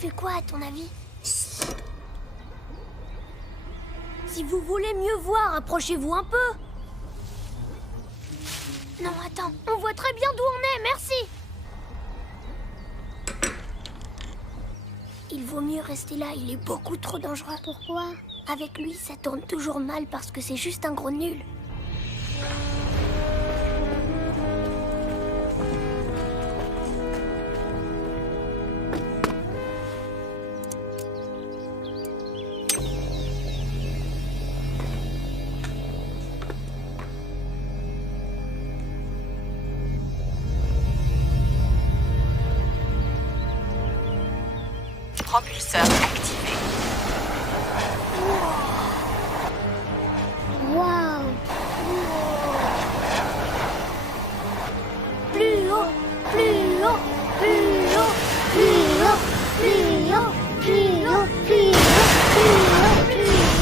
fait quoi à ton avis? Si vous voulez mieux voir, approchez-vous un peu. Non, attends, on voit très bien d'où on est, merci. Il vaut mieux rester là, il est beaucoup trop dangereux. Pourquoi? Avec lui, ça tourne toujours mal parce que c'est juste un gros nul. Propulseur activé. Waouh! Plus haut, plus haut, plus haut, plus haut, plus haut, plus haut, plus haut, plus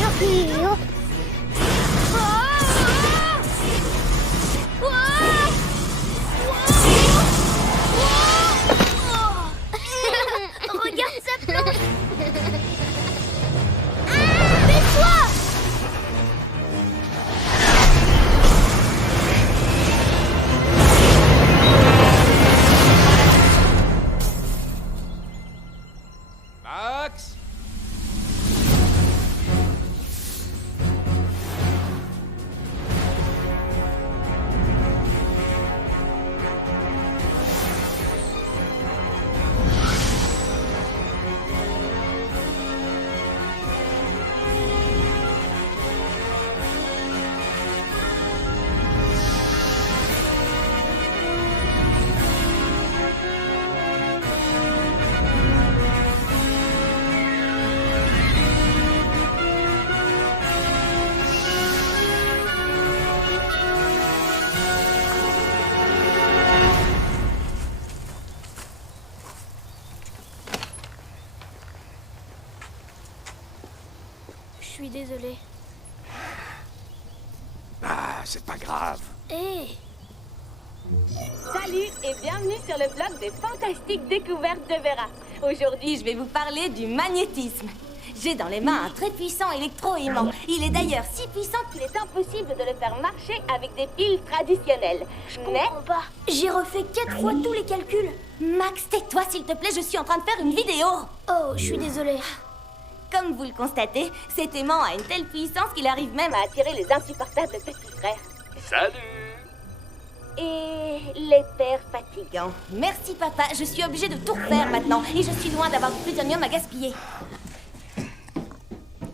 haut, plus haut. Regarde sa planche! Baisse-toi! Max! Je suis désolée. Ah, c'est pas grave. Hé! Salut et bienvenue sur le blog des fantastiques découvertes de Vera. Aujourd'hui, je vais vous parler du magnétisme. J'ai dans les mains un très puissant électro-aimant. Il est d'ailleurs si puissant qu'il est impossible de le faire marcher avec des piles traditionnelles. Mais Comprends pas. J'ai refait 4 fois tous les calculs. Max, tais-toi s'il te plaît, je suis en train de faire une vidéo. Oh, je suis désolée. Comme vous le constatez, cet aimant a une telle puissance qu'il arrive même à attirer les insupportables petits frères. Salut! Et les pères fatigants. Merci papa, je suis obligée de tout refaire maintenant. Et je suis loin d'avoir du plutonium à gaspiller.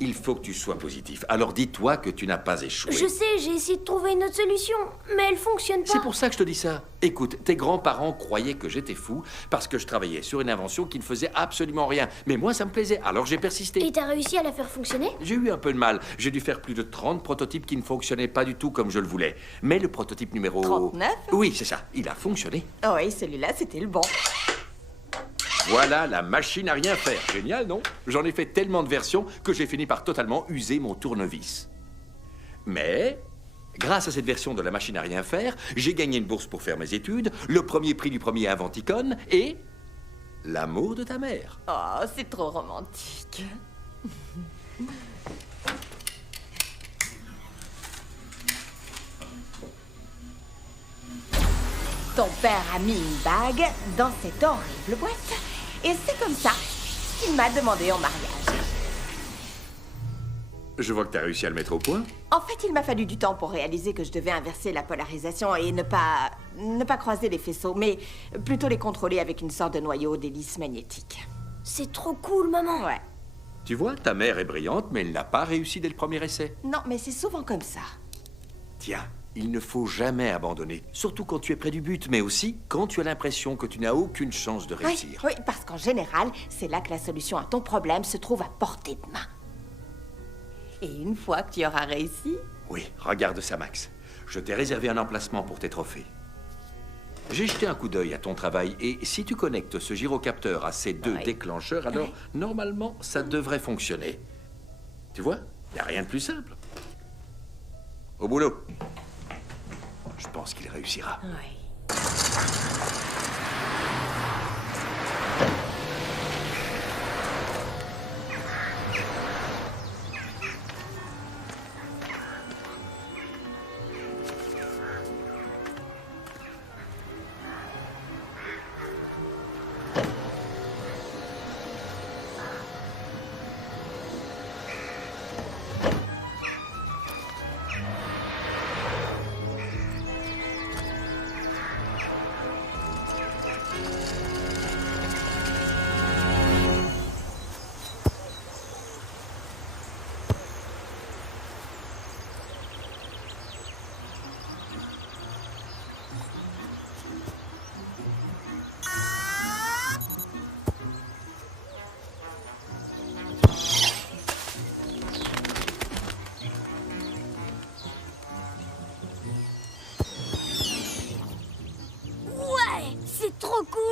Il faut que tu sois positif. Alors dis-toi que tu n'as pas échoué. Je sais, j'ai essayé de trouver une autre solution, mais elle fonctionne pas. C'est pour ça que je te dis ça. Écoute, tes grands-parents croyaient que j'étais fou parce que je travaillais sur une invention qui ne faisait absolument rien. Mais moi, ça me plaisait, alors j'ai persisté. Et t'as réussi à la faire fonctionner? J'ai eu un peu de mal. J'ai dû faire plus de 30 prototypes qui ne fonctionnaient pas du tout comme je le voulais. Mais le prototype numéro... 39? Oui, c'est ça. Il a fonctionné. Oh oui, celui-là, c'était le bon. Voilà la machine à rien faire. Génial, non? J'en ai fait tellement de versions que j'ai fini par totalement user mon tournevis. Mais, grâce à cette version de la machine à rien faire, j'ai gagné une bourse pour faire mes études, le premier prix du premier Inventicon et l'amour de ta mère. Oh, c'est trop romantique. Ton père a mis une bague dans cette horrible boîte. Et c'est comme ça qu'il m'a demandé en mariage. Je vois que t'as réussi à le mettre au point. En fait, il m'a fallu du temps pour réaliser que je devais inverser la polarisation et ne pas croiser les faisceaux, mais plutôt les contrôler avec une sorte de noyau d'hélice magnétique. C'est trop cool, maman. Ouais. Tu vois, ta mère est brillante, mais elle n'a pas réussi dès le premier essai. Non, mais c'est souvent comme ça. Tiens, il ne faut jamais abandonner, surtout quand tu es près du but, mais aussi quand tu as l'impression que tu n'as aucune chance de réussir. Oui, parce qu'en général, c'est là que la solution à ton problème se trouve à portée de main. Et une fois que tu auras réussi... Oui, regarde ça, Max. Je t'ai réservé un emplacement pour tes trophées. J'ai jeté un coup d'œil à ton travail et si tu connectes ce gyrocapteur à ces deux déclencheurs, alors normalement, ça devrait fonctionner. Tu vois, il n'y a rien de plus simple. Au boulot. Je pense qu'il réussira. Oui. 1,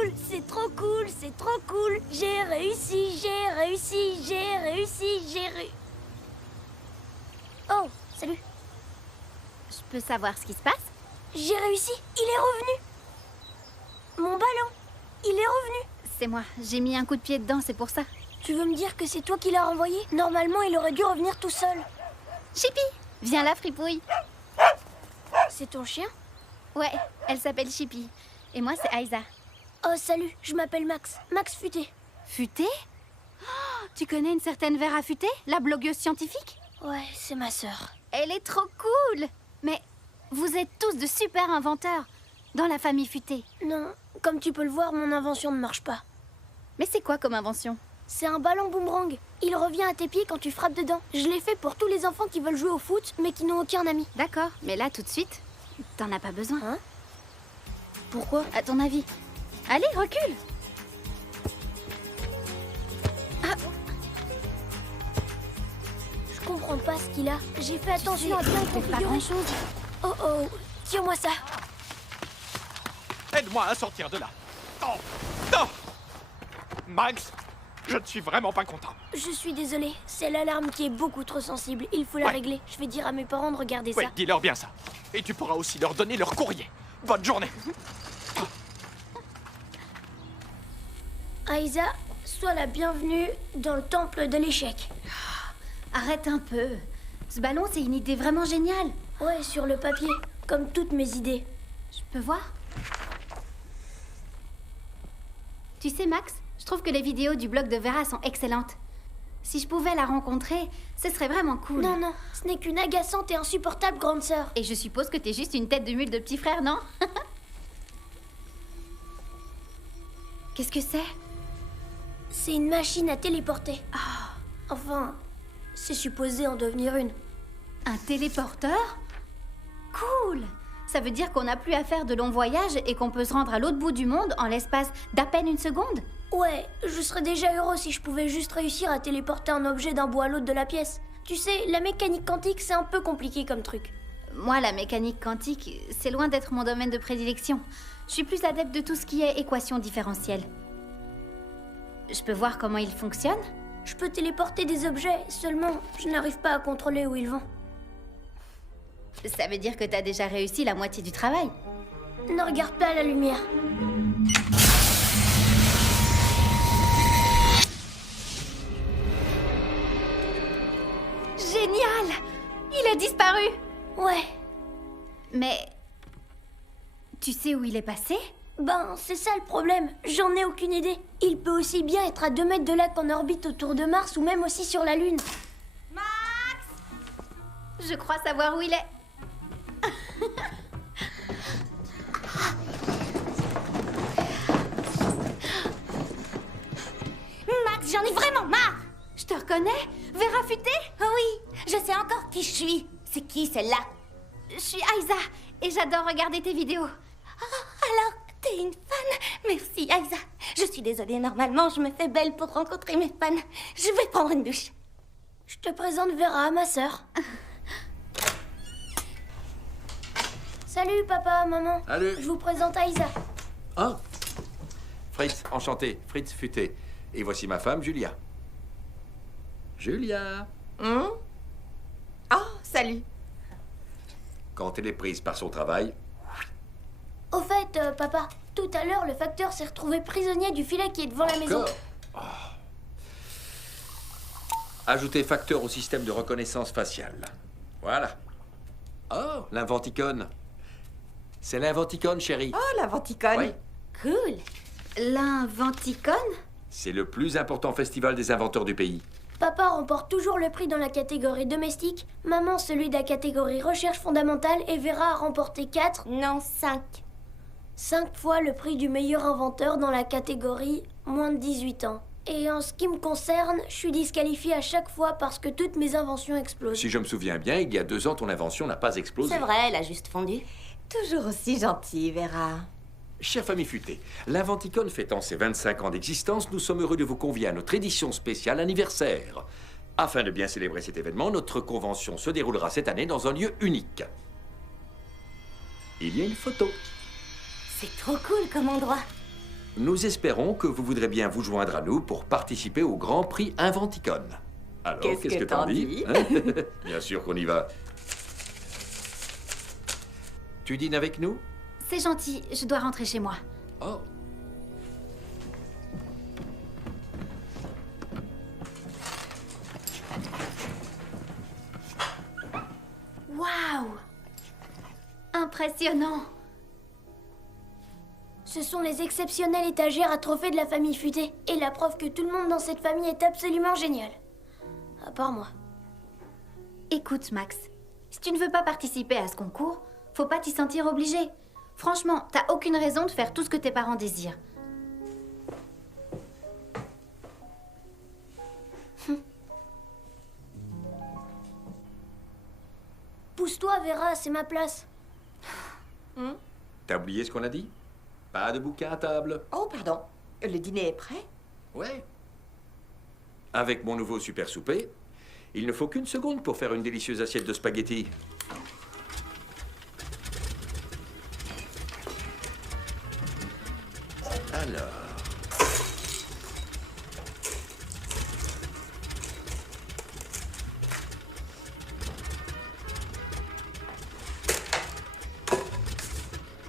cool, c'est trop cool, c'est trop cool. J'ai réussi, j'ai réussi, j'ai réussi, j'ai réussi. Oh, salut. Je peux savoir ce qui se passe? J'ai réussi, il est revenu. Mon ballon, il est revenu. C'est moi, j'ai mis un coup de pied dedans, c'est pour ça. Tu veux me dire que c'est toi qui l'as renvoyé? Normalement, il aurait dû revenir tout seul. Chippy, viens là, fripouille. C'est ton chien? Ouais, elle s'appelle Chippy. Et moi, c'est Aïza. Oh, salut, je m'appelle Max. Max Futé. Futé? Oh, tu connais une certaine Vera Futé, la blogueuse scientifique? Ouais, c'est ma sœur. Elle est trop cool. Mais vous êtes tous de super inventeurs dans la famille Futé. Non, comme tu peux le voir, mon invention ne marche pas. Mais c'est quoi comme invention? C'est un ballon boomerang. Il revient à tes pieds quand tu frappes dedans. Je l'ai fait pour tous les enfants qui veulent jouer au foot, mais qui n'ont aucun ami. D'accord, mais là, tout de suite, t'en as pas besoin. Hein? Pourquoi? À ton avis? Allez, recule. Je comprends pas ce qu'il a. J'ai fait attention à bien le Pas configurer. grand-chose. Oh oh, tire-moi ça. Aide-moi à sortir de là. Non, non. Max, je ne suis vraiment pas content. Je suis désolée, c'est l'alarme qui est beaucoup trop sensible. Il faut la Ouais. régler. Je vais dire à mes parents de regarder Oui, ça. dis-leur bien ça. Et tu pourras aussi leur donner leur courrier. Bonne journée. Aïza, sois la bienvenue dans le temple de l'échec. Arrête un peu. Ce ballon, c'est une idée vraiment géniale. Ouais, sur le papier, comme toutes mes idées. Je peux voir? Tu sais, Max, je trouve que les vidéos du blog de Vera sont excellentes. Si je pouvais la rencontrer, ce serait vraiment cool. Non, non, ce n'est qu'une agaçante et insupportable grande sœur. Et je suppose que t'es juste une tête de mule de petit frère, non? Qu'est-ce que c'est? C'est une machine à téléporter. Enfin, c'est supposé en devenir une. Un téléporteur? Cool! Ça veut dire qu'on n'a plus à faire de longs voyages et qu'on peut se rendre à l'autre bout du monde en l'espace d'à peine une seconde? Ouais, je serais déjà heureux si je pouvais juste réussir à téléporter un objet d'un bout à l'autre de la pièce. Tu sais, la mécanique quantique, c'est un peu compliqué comme truc. Moi, la mécanique quantique, c'est loin d'être mon domaine de prédilection. Je suis plus adepte de tout ce qui est équation différentielle. Je peux voir comment il fonctionne? Je peux téléporter des objets, seulement je n'arrive pas à contrôler où ils vont. Ça veut dire que t'as déjà réussi la moitié du travail. Ne regarde pas la lumière. Génial! Il a disparu! Ouais, Mais... Tu sais où il est passé? ben c'est ça le problème, j'en ai aucune idée. Il peut aussi bien être à 2 mètres de là qu'en orbite autour de Mars ou même aussi sur la Lune. Je crois savoir où il est. Max, j'en ai vraiment marre. Je te reconnais? Vera Futé? Oh oui, je sais encore qui je suis. C'est qui celle-là? Je suis Aïza et j'adore regarder tes vidéos. Alors, t'es une fan? Merci, Aïza. Je suis désolée, normalement, je me fais belle pour rencontrer mes fans. Je vais prendre une douche. Je te présente Vera, ma sœur. Salut papa, maman. Salut. Je vous présente Aïza. Hein? Fritz, enchanté. Fritz Futé. Et voici ma femme, Julia. Julia. Oh, salut. Quand elle est prise par son travail, Au fait, papa, tout à l'heure, le facteur s'est retrouvé prisonnier du filet qui est devant la maison. encore. Ah. Ajoutez facteur au système de reconnaissance faciale. Voilà. Oh, l'inventicone. C'est l'inventicone, chérie. Oh, la venticone. Oui. Cool. L'Inventicone? C'est le plus important festival des inventeurs du pays. Papa remporte toujours le prix dans la catégorie domestique, maman celui de la catégorie recherche fondamentale et Vera a remporté 4, Non, 5. 5 fois le prix du meilleur inventeur dans la catégorie moins de 18 ans. Et en ce qui me concerne, je suis disqualifiée à chaque fois parce que toutes mes inventions explosent. Si je me souviens bien, il y a 2 ans, ton invention n'a pas explosé. C'est vrai, elle a juste fondu. Toujours aussi gentille, Vera. Chère famille futée, l'Inventicone fêtant ses 25 ans d'existence, nous sommes heureux de vous convier à notre édition spéciale anniversaire. Afin de bien célébrer cet événement, notre convention se déroulera cette année dans un lieu unique. Il y a une photo. C'est trop cool comme endroit. nous espérons que vous voudrez bien vous joindre à nous pour participer au Grand Prix Inventicon. Alors, qu'est-ce que t'en dis hein? Bien sûr qu'on y va. Tu dînes avec nous? C'est gentil, je dois rentrer chez moi. Oh. Waouh! Impressionnant! Ce sont les exceptionnelles étagères à trophées de la famille futée. Et la preuve que tout le monde dans cette famille est absolument génial. À part moi. Écoute, Max, si tu ne veux pas participer à ce concours, faut pas t'y sentir obligé. Franchement, t'as aucune raison de faire tout ce que tes parents désirent. Pousse-toi, Vera, c'est ma place. T'as oublié ce qu'on a dit? Pas de bouquin à table. Oh, pardon. Le dîner est prêt? Ouais. Avec mon nouveau super souper, il ne faut qu'une seconde pour faire une délicieuse assiette de spaghettis. Alors...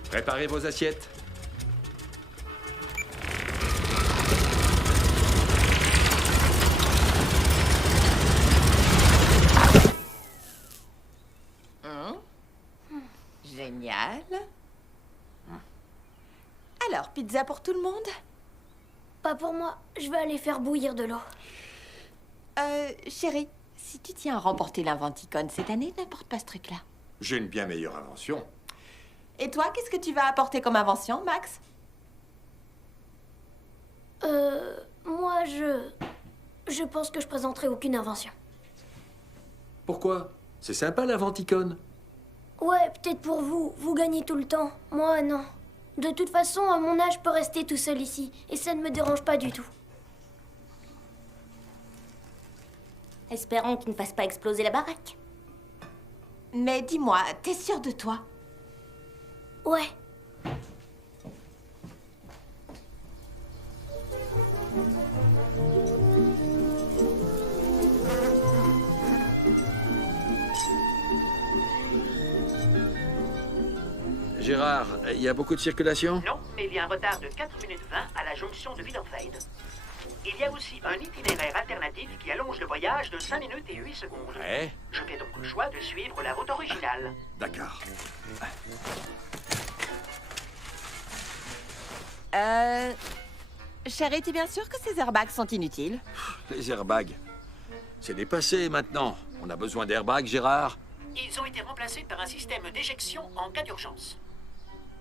Préparez vos assiettes. Génial. Alors, pizza pour tout le monde? Pas pour moi, je vais aller faire bouillir de l'eau. Chérie, si tu tiens à remporter l'Inventicon cette année, n'importe pas ce truc-là. J'ai une bien meilleure invention. Et toi, qu'est-ce que tu vas apporter comme invention, Max? Moi, je pense que je présenterai aucune invention. Pourquoi? C'est sympa l'Inventicon. Ouais, peut-être pour vous, vous gagnez tout le temps. Moi, non. De toute façon, à mon âge, je peux rester tout seul ici. Et ça ne me dérange pas du tout. Espérons qu'il ne fasse pas exploser la baraque. Mais dis-moi, t'es sûre de toi? Ouais. Gérard, il y a beaucoup de circulation? Non, mais il y a un retard de 4 minutes 20 à la jonction de Biederfeld. Il y a aussi un itinéraire alternatif qui allonge le voyage de 5 minutes et 8 secondes. Ouais, Je fais donc le choix de suivre la route originale. d'accord. Chérie, t'es bien sûre que ces airbags sont inutiles? Les airbags. C'est dépassé maintenant. On a besoin d'airbags, Gérard. Ils ont été remplacés par un système d'éjection en cas d'urgence.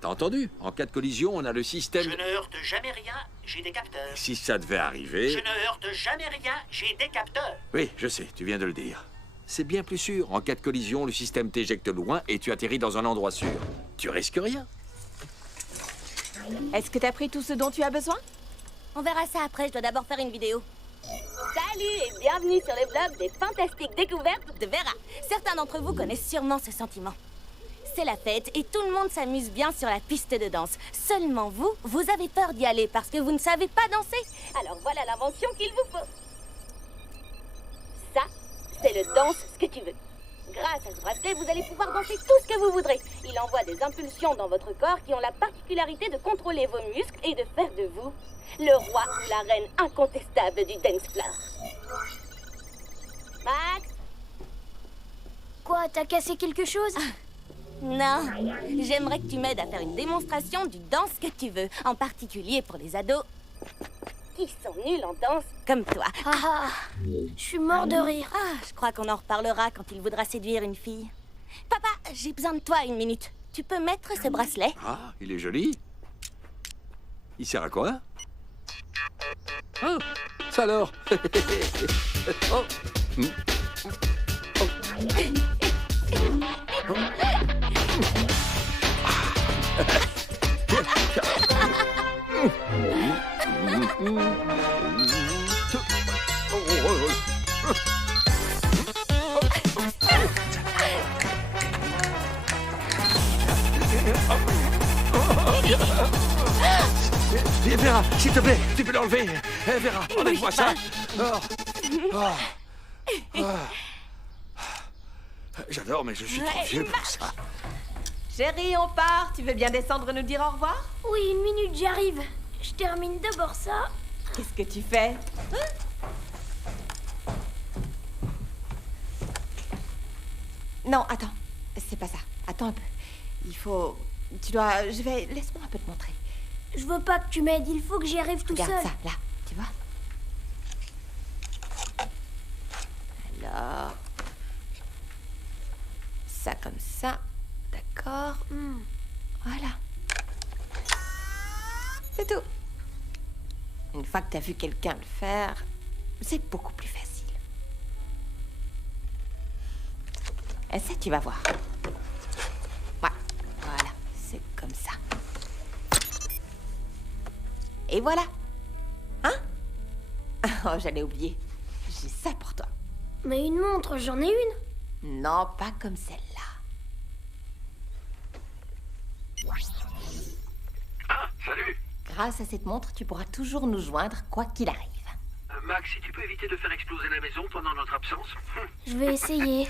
T'as entendu? En cas de collision, on a le Je système... ne heurte jamais rien, j'ai des capteurs. Si ça devait Je arriver... ne heurte jamais rien, j'ai des capteurs. Oui, je sais, tu viens de le dire. C'est bien plus sûr. En cas de collision, le système t'éjecte loin et tu atterris dans un endroit sûr. Tu risques rien. Est-ce que t'as pris tout ce dont tu as besoin? On verra ça après, je dois d'abord faire une vidéo. Salut et bienvenue sur le blog des fantastiques découvertes de Vera. Certains d'entre vous connaissent sûrement ce sentiment. C'est la fête et tout le monde s'amuse bien sur la piste de danse. Seulement vous, vous avez peur d'y aller parce que vous ne savez pas danser. Alors voilà l'invention qu'il vous faut. Ça, c'est le danse ce que tu veux. Grâce à ce bracelet, vous allez pouvoir danser tout ce que vous voudrez. Il envoie des impulsions dans votre corps qui ont la particularité de contrôler vos muscles et de faire de vous le roi ou la reine incontestable du dance floor. Max? Quoi, t'as cassé quelque chose? Non, j'aimerais que tu m'aides à faire une démonstration du danse que tu veux, en particulier pour les ados qui sont nuls en danse comme toi. Ah, je suis mort de rire. Ah, je crois qu'on en reparlera quand il voudra séduire une fille. Papa, j'ai besoin de toi une minute. Tu peux mettre ce bracelet? Ah, il est joli. Il sert à quoi? Ah, ça alors. Oh. Mm. Oh. Oh. Vera, s'il te plaît, tu peux l'enlever. Vera, enlève-moi ça. Oh. Oh. Oh. J'adore, mais je suis trop vieux pour ça. Chérie, on part. Tu veux bien descendre nous dire au revoir? Oui, une minute, j'arrive. Je termine d'abord ça. Qu'est-ce que tu fais? Non, attends. C'est pas ça. Attends un peu. Il faut... Tu dois... Laisse-moi un peu te montrer. Je veux pas que tu m'aides, il faut que j'y arrive tout Regarde seul. ça, là. Tu vois? Alors... Ça comme ça. D'accord. Voilà. C'est tout. Une fois que t'as vu quelqu'un le faire, c'est beaucoup plus facile. Et ça, tu vas voir. Ouais, voilà. C'est comme ça. Et voilà. Hein? Oh, j'allais oublier. J'ai ça pour toi. Mais une montre, j'en ai une. Non, pas comme celle-là. Ah, salut. Grâce à cette montre, tu pourras toujours nous joindre, quoi qu'il arrive. Max, si tu peux éviter de faire exploser la maison pendant notre absence. Je vais essayer.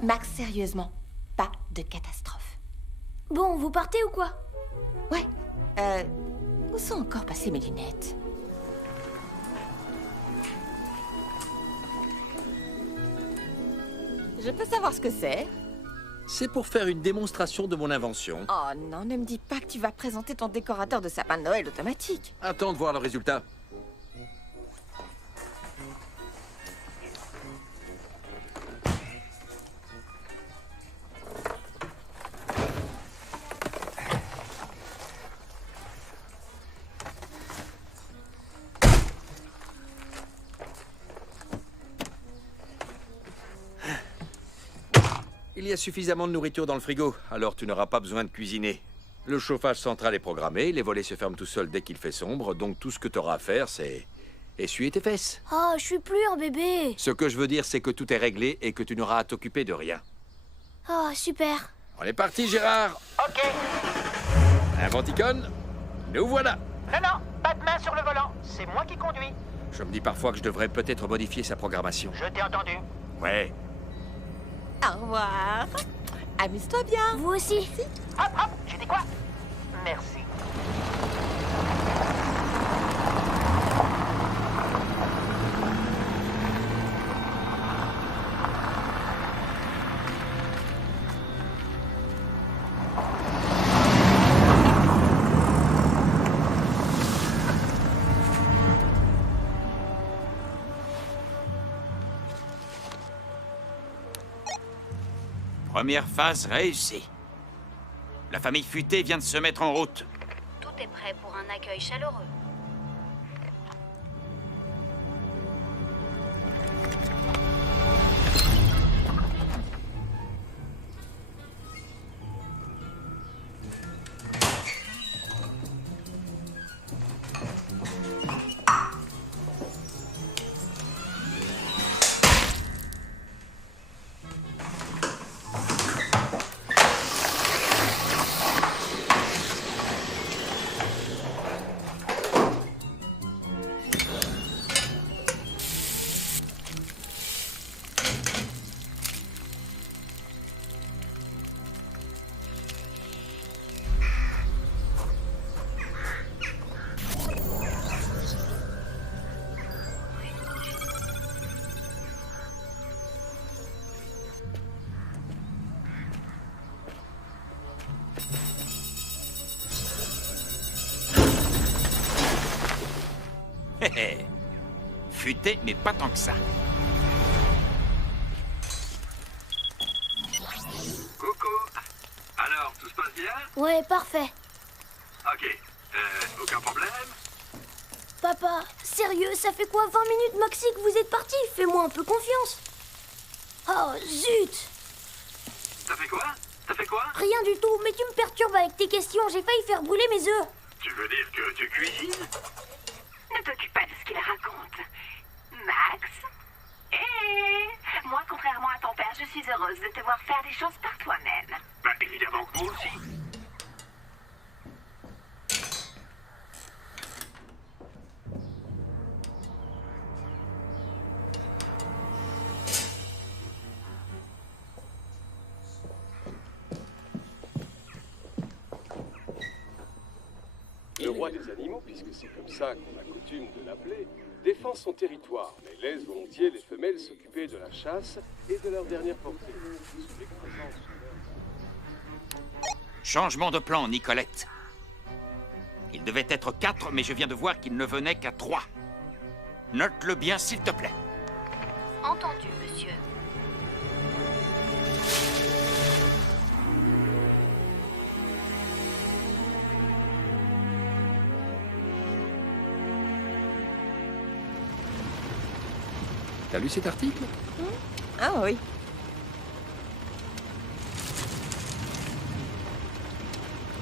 Max, sérieusement, pas de catastrophe. Bon, vous partez ou quoi? Ouais, où sont encore passées mes lunettes? Je peux savoir ce que c'est? C'est pour faire une démonstration de mon invention. Oh non, ne me dis pas que tu vas présenter ton décorateur de sapin de Noël automatique. Attends de voir le résultat. Il y a suffisamment de nourriture dans le frigo, alors tu n'auras pas besoin de cuisiner. Le chauffage central est programmé, les volets se ferment tout seuls dès qu'il fait sombre, donc tout ce que tu auras à faire, c'est essuyer tes fesses. Oh, je suis plus un bébé. Ce que je veux dire, c'est que tout est réglé et que tu n'auras à t'occuper de rien. Oh, super. On est parti, Gérard. Ok. Inventicone, nous voilà. Non, pas de main sur le volant. C'est moi qui conduis. Je me dis parfois que je devrais peut-être modifier sa programmation. Je t'ai entendu. Ouais. Au revoir. Amuse-toi bien. Vous aussi. Hop, hop, j'ai dit quoi? Merci. Première phase réussie. La famille Futée vient de se mettre en route. Tout est prêt pour un accueil chaleureux. Futé, mais pas tant que ça. Coucou. Alors, tout se passe bien? Ouais, parfait. Ok. Aucun problème? Papa, sérieux, ça fait quoi 20 minutes maxi que vous êtes parti? Fais-moi un peu confiance. Oh, zut. T'as fait quoi? T'as fait quoi? Rien du tout, mais tu me perturbes avec tes questions. J'ai failli faire brûler mes œufs. Tu veux dire que tu cuisines? Ne t'occupe pas de ce qu'il raconte. Max? Moi, contrairement à ton père, je suis heureuse de te voir faire des choses par toi-même. Bah, évidemment que moi aussi. animaux, puisque c'est comme ça qu'on a coutume de l'appeler, défend son territoire, mais laisse volontiers les femelles s'occuper de la chasse et de leur dernière portée. Sous l'écrasante Changement de plan, Nicolette. Il devait être 4, mais je viens de voir qu'il ne venait qu'à 3. Note-le bien, s'il te plaît. Entendu, monsieur. T'as lu cet article? Ah oui.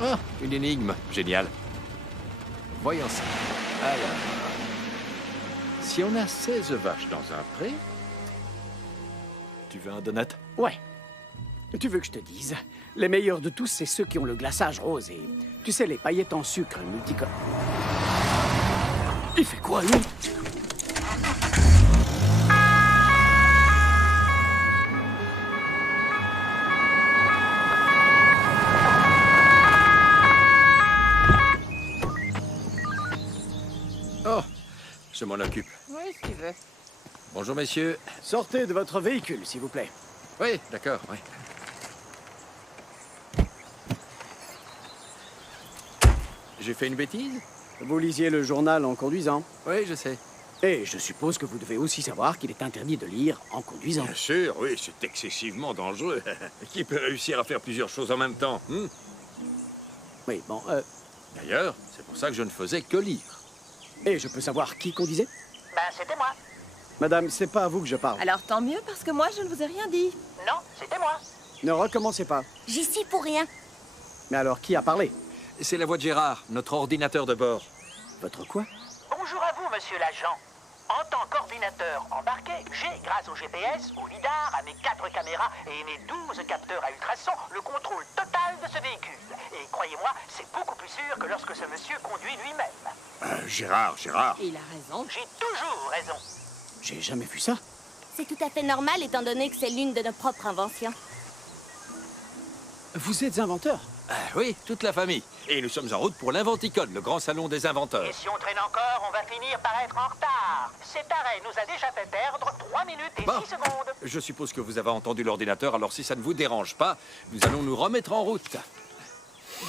Ah, une énigme. Génial. Voyons ça. Alors, si on a 16 vaches dans un pré... Tu veux un donut? Ouais. Tu veux que je te dise? Les meilleurs de tous, c'est ceux qui ont le glaçage rose et... Tu sais, les paillettes en sucre multicolores. Il fait quoi, lui? Oh, je m'en occupe. Oui, si tu veux. Bonjour, messieurs. Sortez de votre véhicule, s'il vous plaît. Oui, d'accord, oui. J'ai fait une bêtise? Vous lisiez le journal en conduisant. Oui, je sais. Et je suppose que vous devez aussi savoir qu'il est interdit de lire en conduisant. Bien sûr, oui, c'est excessivement dangereux. Qui peut réussir à faire plusieurs choses en même temps? Oui, bon, D'ailleurs, c'est pour ça que je ne faisais que lire. Et je peux savoir qui conduisait? Ben, c'était moi. Madame, c'est pas à vous que je parle. Alors tant mieux, parce que moi, je ne vous ai rien dit. Non, c'était moi. Ne recommencez pas. J'y suis pour rien. Mais alors, qui a parlé? C'est la voix de Gérard, notre ordinateur de bord. Votre quoi? Bonjour à vous, monsieur l'agent. En tant qu'ordinateur embarqué, j'ai, grâce au GPS, au lidar, à mes 4 caméras et mes 12 capteurs à ultrasons, le contrôle total de ce véhicule. Et croyez-moi, c'est beaucoup plus sûr que lorsque ce monsieur conduit lui-même. Gérard. Il a raison. J'ai toujours raison. J'ai jamais vu ça. C'est tout à fait normal étant donné que c'est l'une de nos propres inventions. Vous êtes inventeur? Oui, toute la famille. Et nous sommes en route pour l'Inventicon, le grand salon des inventeurs. Et si on traîne encore, on va finir par être en retard. Cet arrêt nous a déjà fait perdre 3 minutes et Bon. 6 secondes. Je suppose que vous avez entendu l'ordinateur, alors si ça ne vous dérange pas, nous allons nous remettre en route.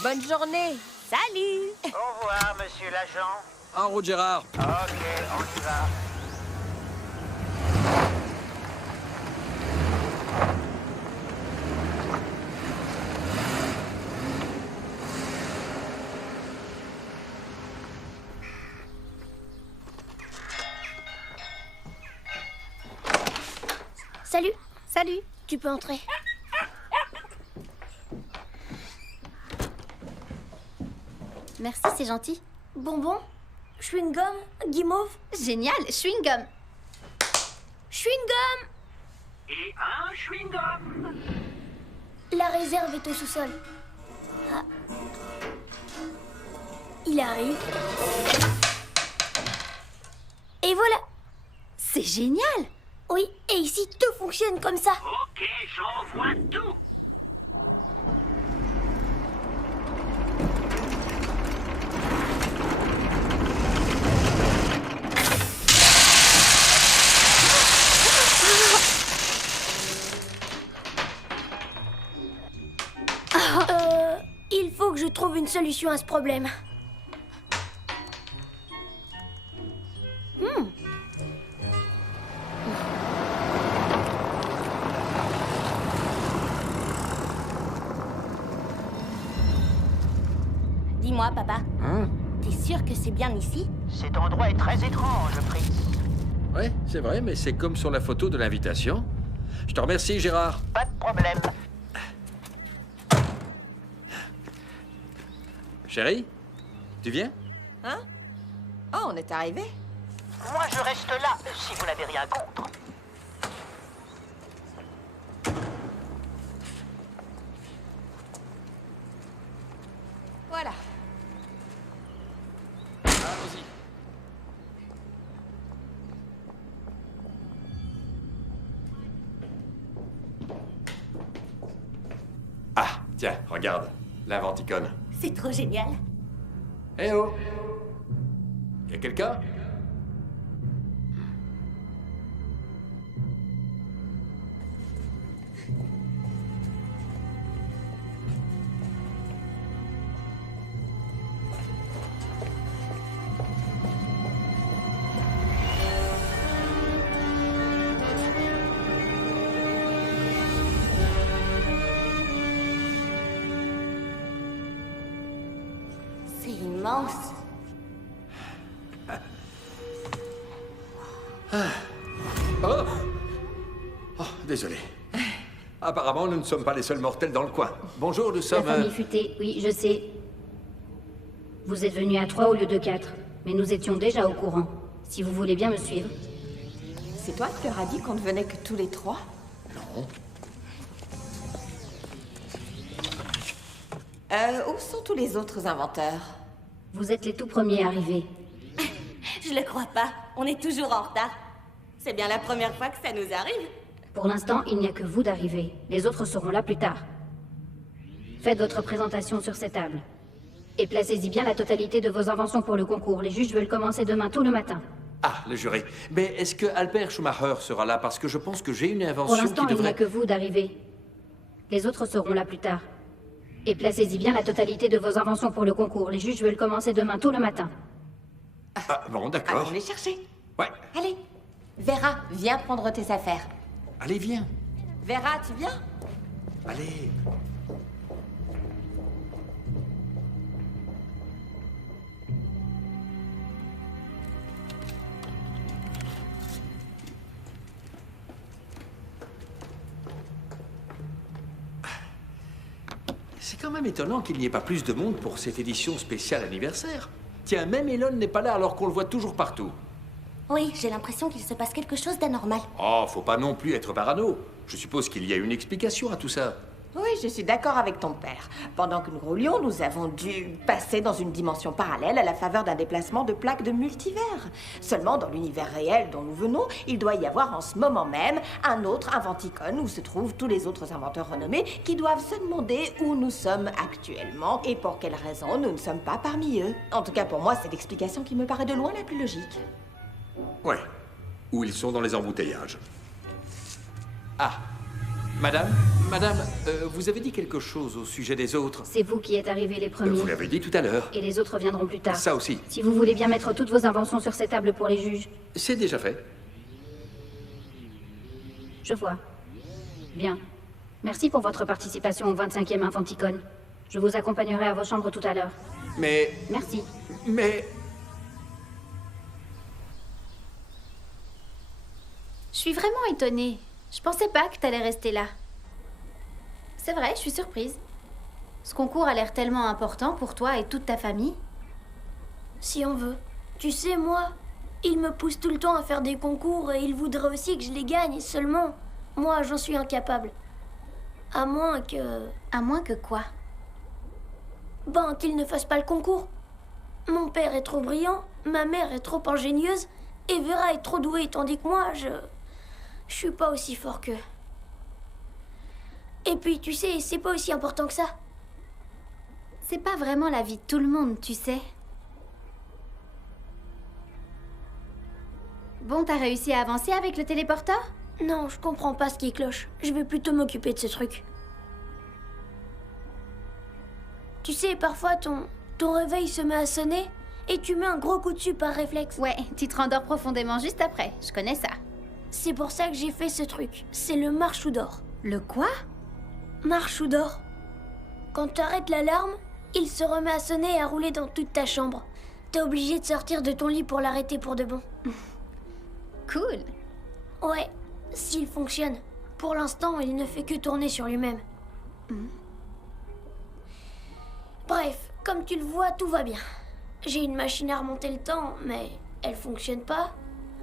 Bonne journée. Salut! Au revoir, monsieur l'agent. En route, Gérard. Ok, on y va. Salut, Salut. tu peux entrer. Merci, c'est gentil. Bonbon, chewing-gum, guimauve, Génial, chewing-gum. chewing-gum. Et un chewing-gum. La réserve est au sous-sol. Ah. Il arrive. Et voilà. C'est génial. Oui, et ici tout fonctionne comme ça. Ok, j'envoie tout. Il faut que je trouve une solution à ce problème. Dis-moi, papa. T'es sûr que c'est bien ici? Cet endroit est très étrange, Prince. Oui, c'est vrai, mais c'est comme sur la photo de l'invitation. Je te remercie, Gérard. Pas de problème. Chérie, tu viens? Hein? Oh, on est arrivé. Moi, je reste là, si vous n'avez rien contre. Voilà. Allons-y. Ah, tiens, regarde, l'Inventicon. C'est trop génial. Eh oh! Y a quelqu'un? C'est immense. Oh! Oh, désolé. Apparemment, nous ne sommes pas les seuls mortels dans le coin. Bonjour, nous sommes... La famille futée, oui, je sais. Vous êtes venus à 3 au lieu de 4, mais nous étions déjà au courant. Si vous voulez bien me suivre. C'est toi qui leur as dit qu'on ne venait que tous les 3? Non. Où sont tous les autres inventeurs? Vous êtes les tout premiers arrivés. Je le crois pas. On est toujours en retard. C'est bien la première fois que ça nous arrive. Pour l'instant, il n'y a que vous d'arriver. Les autres seront là plus tard. Faites votre présentation sur cette table. Et placez-y bien la totalité de vos inventions pour le concours. Les juges veulent commencer demain tôt le matin. Ah, le jury. Mais est-ce que Albert Schumacher sera là? Parce que je pense que j'ai une invention Pour l'instant, qui il n'y a devrait... que vous d'arriver. Les autres seront là plus tard. Et placez-y bien la totalité de vos inventions pour le concours. Les juges veulent commencer demain tôt le matin. Ah, bon, d'accord. Allons les chercher. Ouais. Allez. Vera, viens prendre tes affaires. Allez, viens. Vera, tu viens? Allez. C'est quand même étonnant qu'il n'y ait pas plus de monde pour cette édition spéciale anniversaire. Tiens, même Elon n'est pas là alors qu'on le voit toujours partout. Oui, j'ai l'impression qu'il se passe quelque chose d'anormal. Oh, faut pas non plus être parano. Je suppose qu'il y a une explication à tout ça. Oui, je suis d'accord avec ton père. Pendant que nous roulions, nous avons dû passer dans une dimension parallèle à la faveur d'un déplacement de plaques de multivers. Seulement, dans l'univers réel dont nous venons, il doit y avoir en ce moment même un autre Inventicon où se trouvent tous les autres inventeurs renommés qui doivent se demander où nous sommes actuellement et pour quelle raison nous ne sommes pas parmi eux. En tout cas, pour moi, c'est l'explication qui me paraît de loin la plus logique. Ouais. Où ils sont dans les embouteillages. Ah. Madame, vous avez dit quelque chose au sujet des autres? C'est vous qui êtes arrivés les premiers. Vous l'avez dit tout à l'heure. Et les autres viendront plus tard. Ça aussi. Si vous voulez bien mettre toutes vos inventions sur cette table pour les juges. C'est déjà fait. Je vois. Bien. Merci pour votre participation au 25e Inventicon. Je vous accompagnerai à vos chambres tout à l'heure. Mais... Merci. Mais... Je suis vraiment étonnée. Je pensais pas que t'allais rester là. C'est vrai, je suis surprise. Ce concours a l'air tellement important pour toi et toute ta famille. Si on veut. Tu sais, moi, il me pousse tout le temps à faire des concours et il voudrait aussi que je les gagne. Seulement, moi, j'en suis incapable. À moins que... À moins que quoi? Ben, qu'il ne fasse pas le concours. Mon père est trop brillant, ma mère est trop ingénieuse et Vera est trop douée, tandis que moi, je suis pas aussi fort qu'eux. Et puis, tu sais, c'est pas aussi important que ça. C'est pas vraiment la vie de tout le monde, tu sais. Bon, t'as réussi à avancer avec le téléporteur? Non, je comprends pas ce qui cloche. Je vais plutôt m'occuper de ce truc. Tu sais, parfois, ton réveil se met à sonner et tu mets un gros coup dessus par réflexe. Ouais, tu te rendors profondément juste après. Je connais ça. C'est pour ça que j'ai fait ce truc. C'est le marche ou dors. Le quoi? Marche ou dors. Quand tu arrêtes l'alarme, il se remet à sonner et à rouler dans toute ta chambre. T'es obligé de sortir de ton lit pour l'arrêter pour de bon. Cool. Ouais, s'il fonctionne. Pour l'instant, il ne fait que tourner sur lui-même. Bref, comme tu le vois, tout va bien. J'ai une machine à remonter le temps, mais elle fonctionne pas.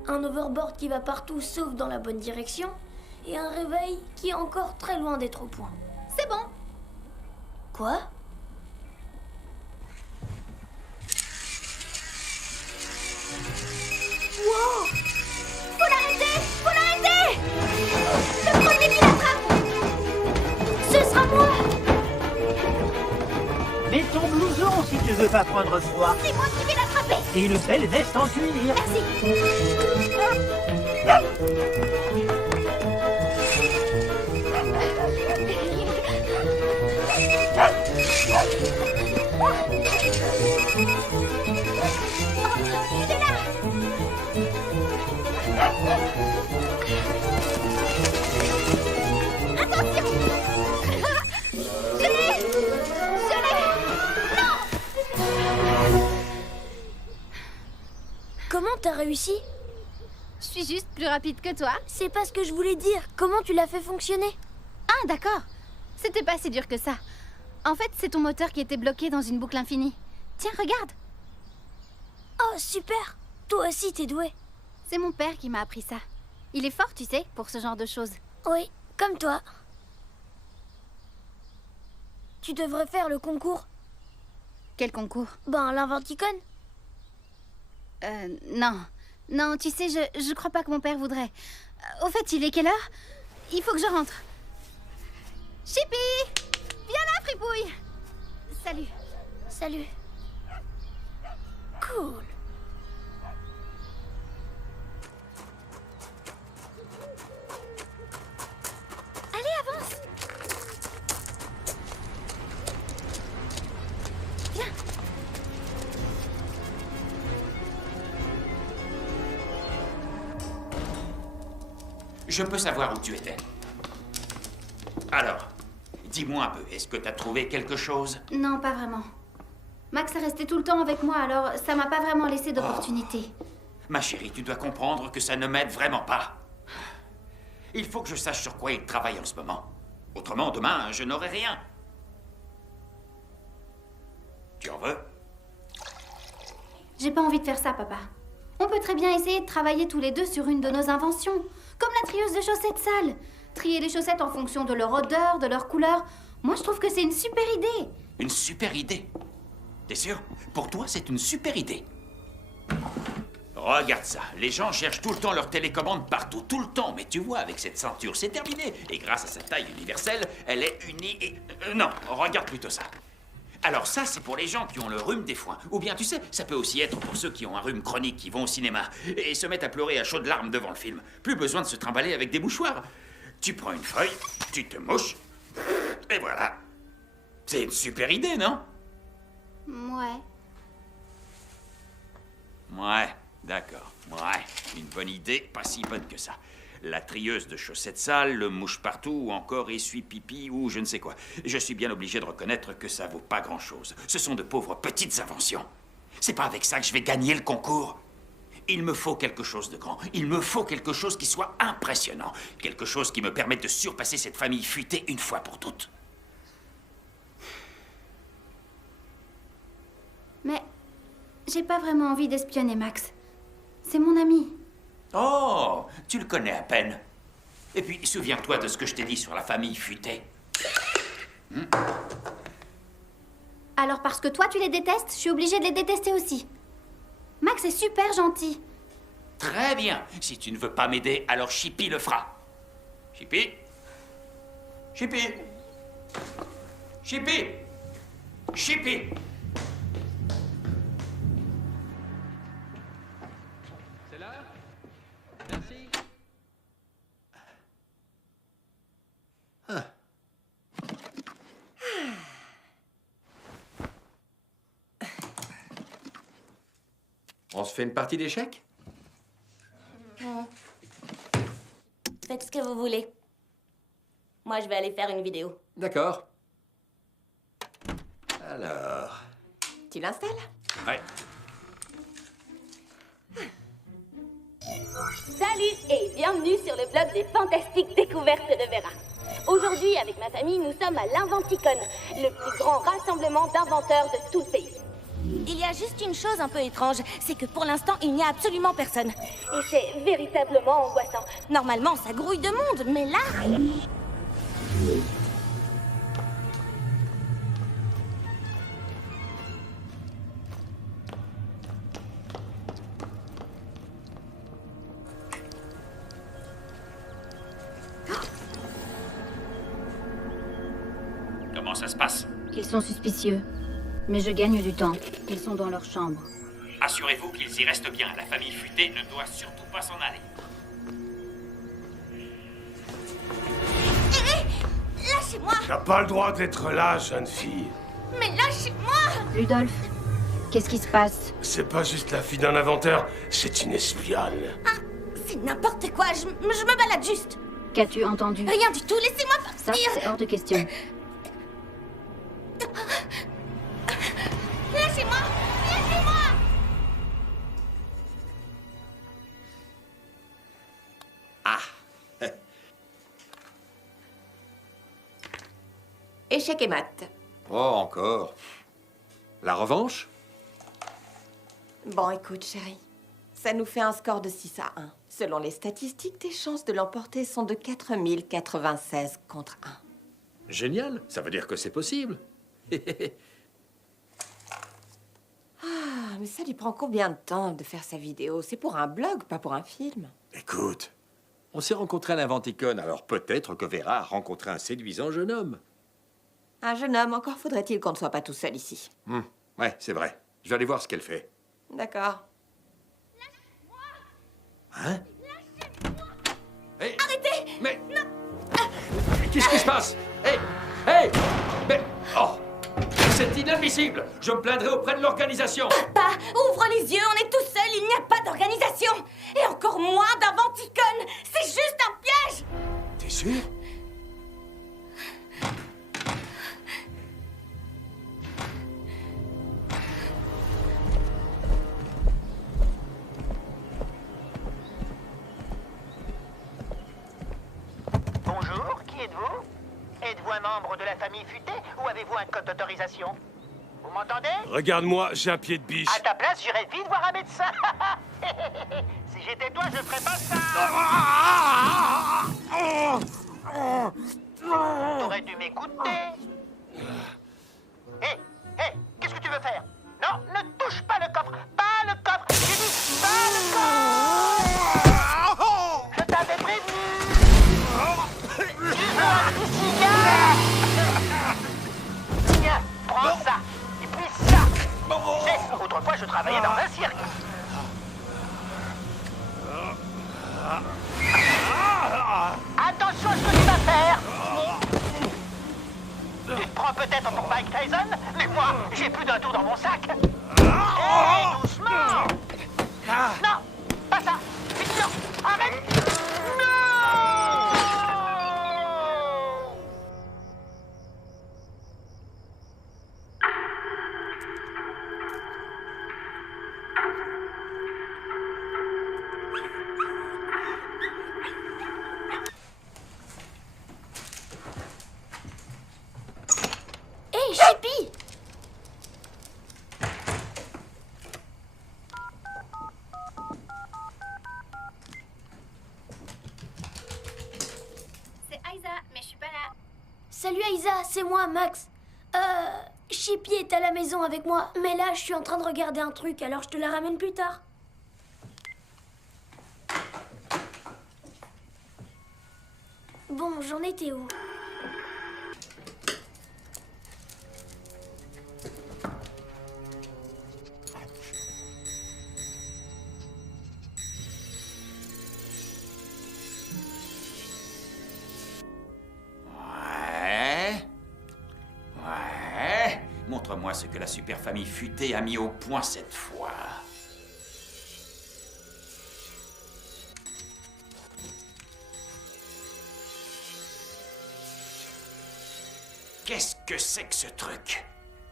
Un overboard qui va partout sauf dans la bonne direction. Et un réveil qui est encore très loin d'être au point. C'est bon. Quoi? Wow! Faut l'arrêter! Faut l'arrêter! Le premier qui l'attrape! Ce sera moi! Mets ton blouson si tu veux pas prendre froid. C'est moi qui vais l'attraper. Et une belle veste en cuir. Comment t'as réussi? Je suis juste plus rapide que toi. C'est pas ce que je voulais dire. Comment tu l'as fait fonctionner? Ah, d'accord. C'était pas si dur que ça. En fait, c'est ton moteur qui était bloqué dans une boucle infinie. Tiens, regarde. Oh, super. Toi aussi, t'es doué. C'est mon père qui m'a appris ça. Il est fort, tu sais, pour ce genre de choses. Oui, comme toi. Tu devrais faire le concours. Quel concours? Ben, l'Inventicon. Non. Non, tu sais, je crois pas que mon père voudrait. Au fait, il est quelle heure? Il faut que je rentre. Chippy! Viens là, fripouille! Salut. Salut. Cool. Allez, avance! Viens. Je peux savoir où tu étais. Alors, dis-moi un peu, est-ce que t'as trouvé quelque chose? Non, pas vraiment. Max est resté tout le temps avec moi, alors ça m'a pas vraiment laissé d'opportunité. Ma chérie, tu dois comprendre que ça ne m'aide vraiment pas. Il faut que je sache sur quoi il travaille en ce moment. Autrement, demain, je n'aurai rien. Tu en veux? J'ai pas envie de faire ça, papa. On peut très bien essayer de travailler tous les deux sur une de nos inventions. Comme la trieuse de chaussettes sales. Trier les chaussettes en fonction de leur odeur, de leur couleur. Moi, je trouve que c'est une super idée. Une super idée? T'es sûr? Pour toi, c'est une super idée. Regarde ça. Les gens cherchent tout le temps leur télécommande partout, tout le temps. Mais tu vois, avec cette ceinture, c'est terminé. Et grâce à sa taille universelle, elle est unie et... non, regarde plutôt ça. Alors ça, c'est pour les gens qui ont le rhume des foins. Ou bien, tu sais, ça peut aussi être pour ceux qui ont un rhume chronique, qui vont au cinéma et se mettent à pleurer à chaudes larmes devant le film. Plus besoin de se trimballer avec des mouchoirs. Tu prends une feuille, tu te mouches, et voilà. C'est une super idée, non? Ouais. Ouais, d'accord. Ouais, une bonne idée, pas si bonne que ça. La trieuse de chaussettes sales, le mouche partout, ou encore essuie-pipi, ou je ne sais quoi. Je suis bien obligé de reconnaître que ça vaut pas grand-chose. Ce sont de pauvres petites inventions. C'est pas avec ça que je vais gagner le concours. Il me faut quelque chose de grand. Il me faut quelque chose qui soit impressionnant. Quelque chose qui me permette de surpasser cette famille fuitée une fois pour toutes. Mais j'ai pas vraiment envie d'espionner Max. C'est mon ami. Oh, tu le connais à peine. Et puis, souviens-toi de ce que je t'ai dit sur la famille futée. Alors parce que toi tu les détestes, je suis obligée de les détester aussi. Max est super gentil. Très bien. Si tu ne veux pas m'aider, alors Chippy le fera. Chippy? Chippy? Chippy? Chippy? C'est l'heure? Merci. Ah. On se fait une partie d'échecs? Faites ce que vous voulez. Moi, je vais aller faire une vidéo. D'accord. Alors... Tu l'installes? Ouais. Salut et bienvenue sur le blog des fantastiques découvertes de Vera. Aujourd'hui, avec ma famille, nous sommes à l'Inventicon, le plus grand rassemblement d'inventeurs de tout le pays. Il y a juste une chose un peu étrange, c'est que pour l'instant, il n'y a absolument personne. Et c'est véritablement angoissant. Normalement, ça grouille de monde, mais là... Comment ça se passe? Ils sont suspicieux. Mais je gagne du temps. Ils sont dans leur chambre. Assurez-vous qu'ils y restent bien. La famille futée ne doit surtout pas s'en aller. Lâchez-moi! T'as pas le droit d'être là, jeune fille. Mais lâchez-moi! Ludolf, qu'est-ce qui se passe? C'est pas juste la fille d'un inventeur, c'est une espionne. Ah, c'est n'importe quoi, je me balade juste. Qu'as-tu entendu? Rien du tout, laissez-moi Ça, partir! c'est hors de question. Lâchez-moi! Lâchez-moi! Ah. Échec et mat. Oh, encore. La revanche? Bon, écoute, chérie. Ça nous fait un score de 6 à 1. Selon les statistiques, tes chances de l'emporter sont de 4096 contre 1. Génial. Ça veut dire que c'est possible. Ah, mais ça lui prend combien de temps de faire sa vidéo? C'est pour un blog, pas pour un film. Écoute, on s'est rencontrés à l'Inventicon, alors peut-être que Vera a rencontré un séduisant jeune homme. Un jeune homme, encore faudrait-il qu'on ne soit pas tout seul ici. Ouais, c'est vrai. Je vais aller voir ce qu'elle fait. D'accord. Hein? Hey, Arrêtez! mais... Non! Qu'est-ce qui se passe? Hey! Hey! Mais... Oh! C'est inadmissible! Je me plaindrai auprès de l'organisation! Papa, ouvre les yeux, on est tout seul, il n'y a pas d'organisation! Et encore moins d'Inventicon! C'est juste un piège! T'es sûr? Bonjour, qui êtes-vous? Êtes-vous un membre de la famille futée ou avez-vous un code d'autorisation? Vous m'entendez? Regarde-moi, j'ai un pied de biche. À ta place, j'irais vite voir un médecin. Si j'étais toi, je ferais pas ça. T'aurais dû m'écouter. Hé, qu'est-ce que tu veux faire? Non, ne touche pas le coffre. Pas le coffre. J'ai dit pas le coffre. Je t'avais prévenu. Tiens, prends ça. Et puis ça. Autrefois, je travaillais dans un cirque. Attention à ce que tu vas faire. Tu te prends peut-être pour Mike Tyson, mais moi, j'ai plus d'un tour dans mon sac. Hé, doucement. Non, pas ça. Non, arrête. Hé, Chippy! C'est Aïza, mais je suis pas là. Salut Aïza, c'est moi, Max. Chippy est à la maison avec moi, mais là, je suis en train de regarder un truc, alors je te la ramène plus tard. Bon, j'en étais où? Ouais. Montre-moi ce que la super famille futée a mis au point cette fois. Qu'est-ce que c'est que ce truc?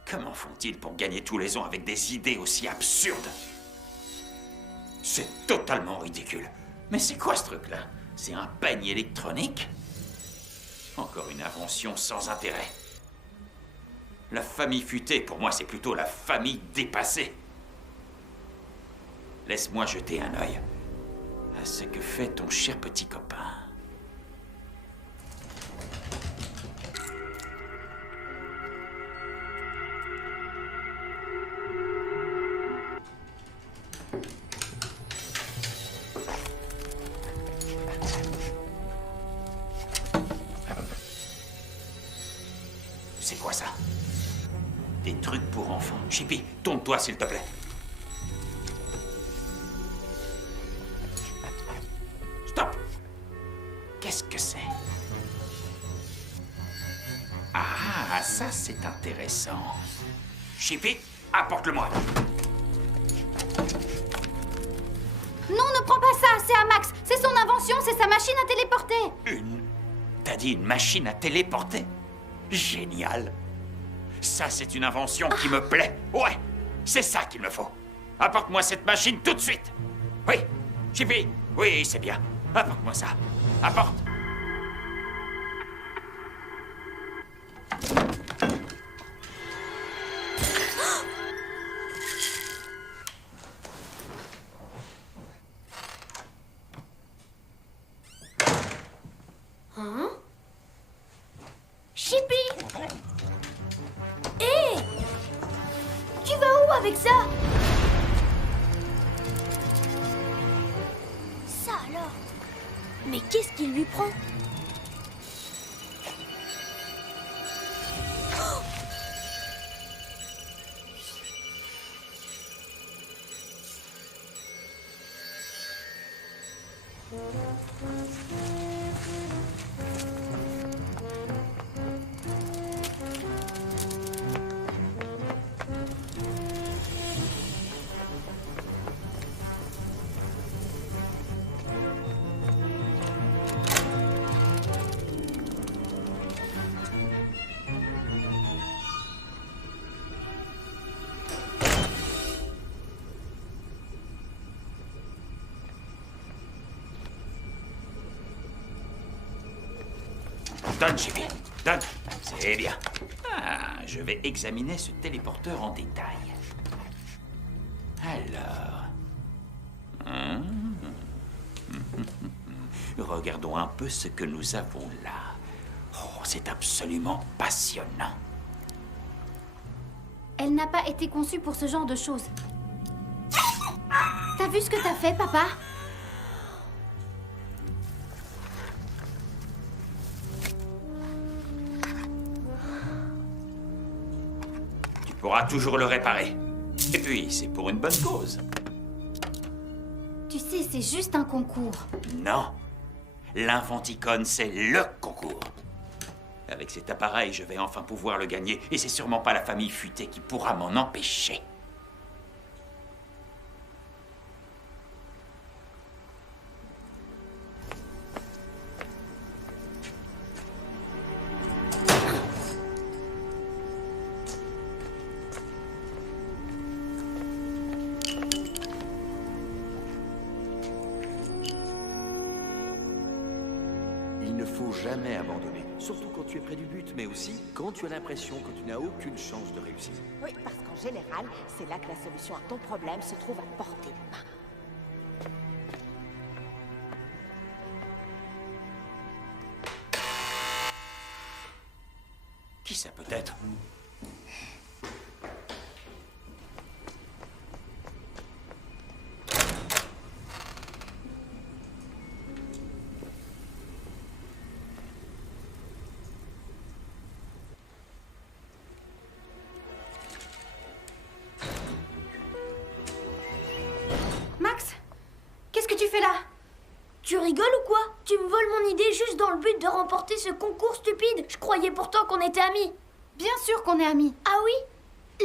Comment font-ils pour gagner tous les ans avec des idées aussi absurdes? C'est totalement ridicule. Mais c'est quoi ce truc-là? C'est un peigne électronique? Encore une invention sans intérêt. La famille futée, pour moi, c'est plutôt la famille dépassée. Laisse-moi jeter un œil à ce que fait ton cher petit copain. C'est quoi ça? Des trucs pour enfants. Chippy, tourne-toi s'il te plaît. Stop! Qu'est-ce que c'est? Ah, ça c'est intéressant. Chippy, apporte-le-moi. Non, ne prends pas ça, c'est à Max. C'est son invention, c'est sa machine à téléporter. T'as dit une machine à téléporter? Génial. Ça, c'est une invention qui me plaît. Ouais, c'est ça qu'il me faut. Apporte-moi cette machine tout de suite. Oui, Chippy, oui, c'est bien. Apporte-moi ça. Apporte. Hein? Chippy! Hé! Tu vas où avec ça? Ça alors? Mais qu'est-ce qu'il lui prend? Oh! Donne, Chippy, donne. C'est bien. Ah, je vais examiner ce téléporteur en détail. Alors... Regardons un peu ce que nous avons là. Oh, c'est absolument passionnant. Elle n'a pas été conçue pour ce genre de choses. T'as vu ce que t'as fait, papa? Tu pourras toujours le réparer. Et puis, c'est pour une bonne cause. Tu sais, c'est juste un concours. Non. L'Infanticon, c'est le concours. Avec cet appareil, je vais enfin pouvoir le gagner. Et c'est sûrement pas la famille futée qui pourra m'en empêcher. Il ne faut jamais abandonner, surtout quand tu es près du but, mais aussi quand tu as l'impression que tu n'as aucune chance de réussir. Oui, parce qu'en général, c'est là que la solution à ton problème se trouve à portée de main. Qui ça peut être? Max, qu'est-ce que tu fais là? Tu rigoles ou quoi? Tu me voles mon idée juste dans le but de remporter ce concours stupide. Je croyais pourtant qu'on était amis. Bien sûr qu'on est amis. Ah oui?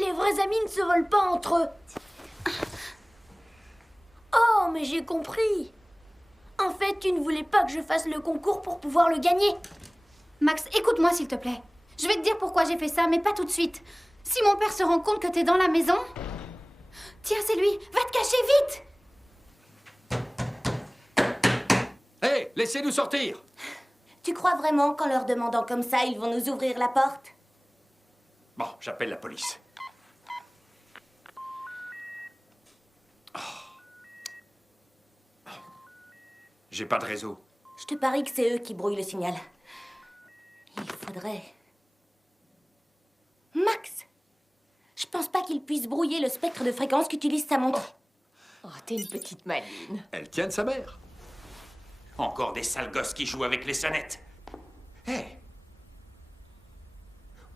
Les vrais amis ne se volent pas entre eux. Oh, mais j'ai compris. En fait, tu ne voulais pas que je fasse le concours pour pouvoir le gagner. Max, écoute-moi s'il te plaît. Je vais te dire pourquoi j'ai fait ça, mais pas tout de suite. Si mon père se rend compte que t'es dans la maison... Tiens, c'est lui. Va te cacher vite. Hé, hey, laissez-nous sortir! Tu crois vraiment qu'en leur demandant comme ça, ils vont nous ouvrir la porte? Bon, j'appelle la police. J'ai pas de réseau. Je te parie que c'est eux qui brouillent le signal. Il faudrait... Max! Je pense pas qu'ils puissent brouiller le spectre de fréquence qu'utilise sa montre. Oh, t'es une petite maline. Elle tient de sa mère. Encore des sales gosses qui jouent avec les sonnettes. Hé!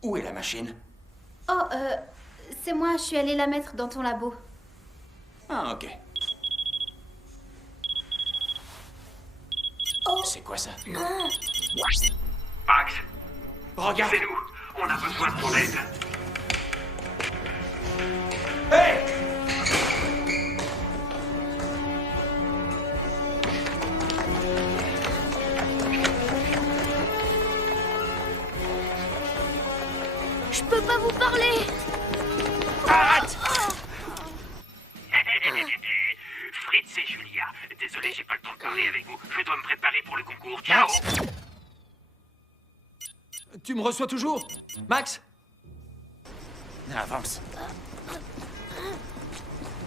Où est la machine? Oh, c'est moi, je suis allée la mettre dans ton labo. Ah, ok. C'est quoi ça? Max, regarde. c'est nous. On a besoin de ton aide. Hey! Je peux pas vous parler. Arrête! Fritz et Julia, désolé, j'ai pas le temps de parler avec vous. Je dois me préparer pour le concours. Ciao. Tu me reçois toujours, Max? Avance.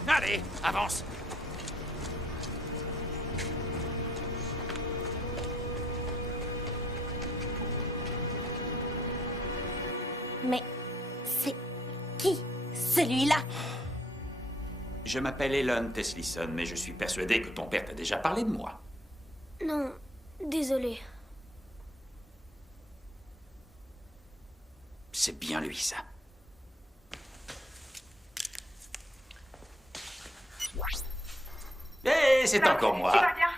Allez, avance. Mais c'est qui, celui-là? Je m'appelle Elon Teslison, mais je suis persuadé que ton père t'a déjà parlé de moi. Non, désolé. C'est bien lui, ça. Hé, c'est encore moi. Tu vas bien?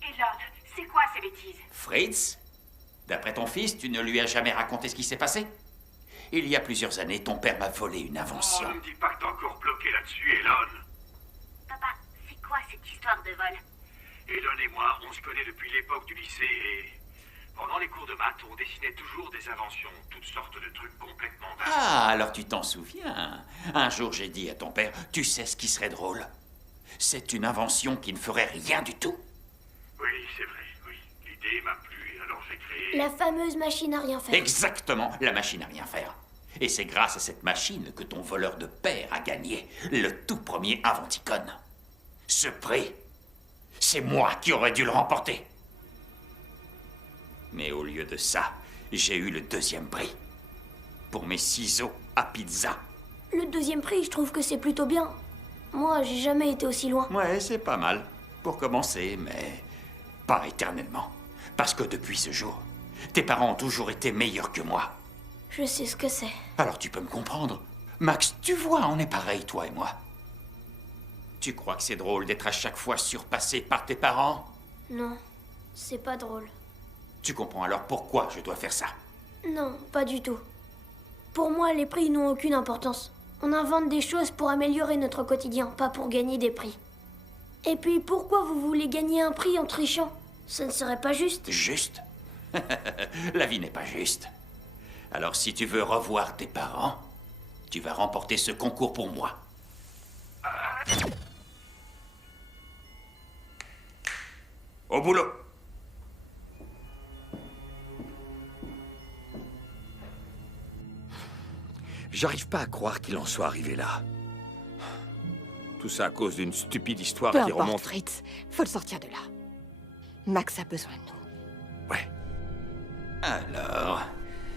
Elon, c'est quoi ces bêtises? Fritz, d'après ton fils, tu ne lui as jamais raconté ce qui s'est passé? Il y a plusieurs années, ton père m'a volé une invention. Oh, ne me dis pas que t'es encore bloqué là-dessus, Elon. Papa, c'est quoi cette histoire de vol? Elon et moi, on se connaît depuis l'époque du lycée et... Pendant les cours de maths, on dessinait toujours des inventions, toutes sortes de trucs complètement dingues. Ah, alors tu t'en souviens. Un jour, j'ai dit à ton père, tu sais ce qui serait drôle? C'est une invention qui ne ferait rien du tout. Oui, c'est vrai, oui. L'idée m'a plu, alors j'ai créé... La fameuse machine à rien faire. Exactement, la machine à rien faire. Et c'est grâce à cette machine que ton voleur de père a gagné le tout premier Inventicon. Ce prix, c'est moi qui aurais dû le remporter. Mais au lieu de ça, j'ai eu le deuxième prix. Pour mes ciseaux à pizza. Le deuxième prix, je trouve que c'est plutôt bien. Moi, j'ai jamais été aussi loin. Ouais, c'est pas mal. Pour commencer, mais pas éternellement. Parce que depuis ce jour, tes parents ont toujours été meilleurs que moi. Je sais ce que c'est. Alors tu peux me comprendre. Max, tu vois, on est pareil, toi et moi. Tu crois que c'est drôle d'être à chaque fois surpassé par tes parents? Non, c'est pas drôle. Tu comprends alors pourquoi je dois faire ça? Non, pas du tout. Pour moi, les prix n'ont aucune importance. On invente des choses pour améliorer notre quotidien, pas pour gagner des prix. Et puis, pourquoi vous voulez gagner un prix en trichant? Ce ne serait pas juste. Juste? La vie n'est pas juste. Alors si tu veux revoir tes parents, tu vas remporter ce concours pour moi. Au boulot! J'arrive pas à croire qu'il en soit arrivé là. Tout ça à cause d'une stupide histoire Peu qui importe, remonte... Fritz. Faut le sortir de là. Max a besoin de nous. Ouais. Alors,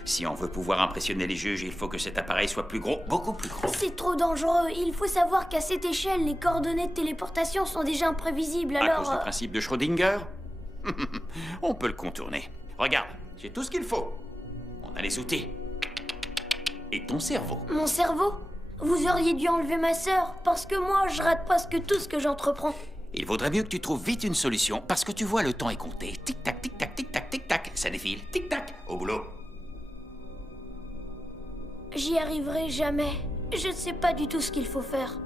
si on veut pouvoir impressionner les juges, il faut que cet appareil soit plus gros, beaucoup plus gros. C'est trop dangereux. Il faut savoir qu'à cette échelle, les coordonnées de téléportation sont déjà imprévisibles, À alors... cause du principe de Schrödinger? On peut le contourner. Regarde, j'ai tout ce qu'il faut. On a les outils. Et ton cerveau. Mon cerveau? Vous auriez dû enlever ma sœur, parce que moi, je rate presque tout ce que j'entreprends. Il vaudrait mieux que tu trouves vite une solution, parce que tu vois, le temps est compté. Tic-tac, tic-tac, tic-tac, tic-tac. Ça défile. Tic-tac. Au boulot. J'y arriverai jamais. Je ne sais pas du tout ce qu'il faut faire.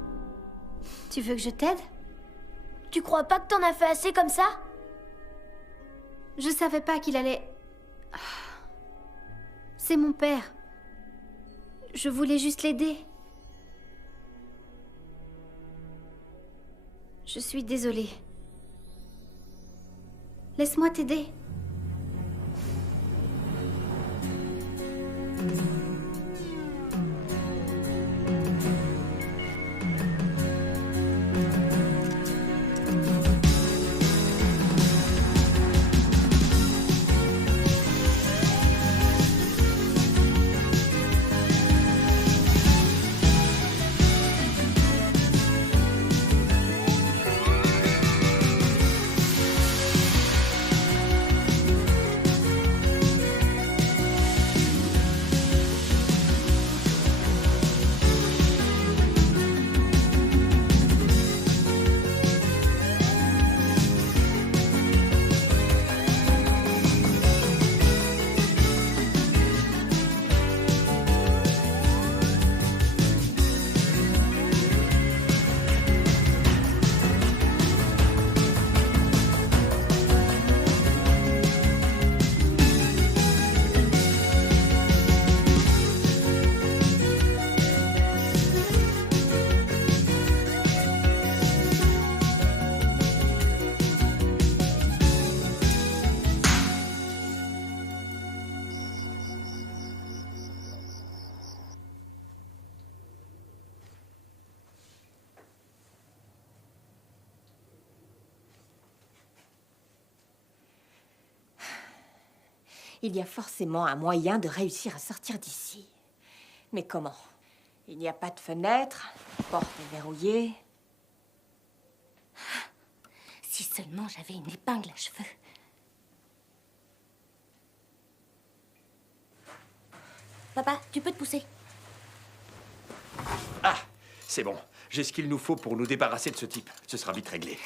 Tu veux que je t'aide? Tu crois pas que t'en as fait assez comme ça? Je savais pas qu'il allait... C'est mon père. Je voulais juste l'aider. Je suis désolée. Laisse-moi t'aider. Il y a forcément un moyen de réussir à sortir d'ici. Mais comment? Il n'y a pas de fenêtre, la porte est verrouillée. Si seulement j'avais une épingle à cheveux. Papa, tu peux te pousser? Ah, c'est bon. J'ai ce qu'il nous faut pour nous débarrasser de ce type. Ce sera vite réglé.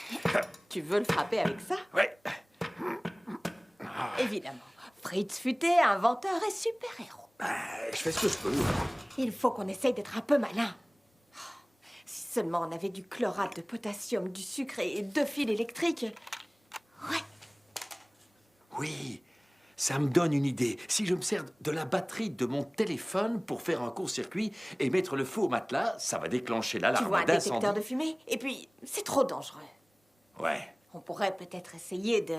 Tu veux le frapper avec ça? Ouais. Évidemment. Fritz Futé, inventeur et super-héros. Je fais ce que je peux. Il faut qu'on essaye d'être un peu malin. Si seulement on avait du chlorate de potassium, du sucre et 2 fils électriques. Oui, ça me donne une idée. Si je me sers de la batterie de mon téléphone pour faire un court-circuit et mettre le feu au matelas, ça va déclencher Tu vois l'alarme un détecteur d'incendie. de fumée? Et puis, c'est trop dangereux. Ouais. On pourrait peut-être essayer de...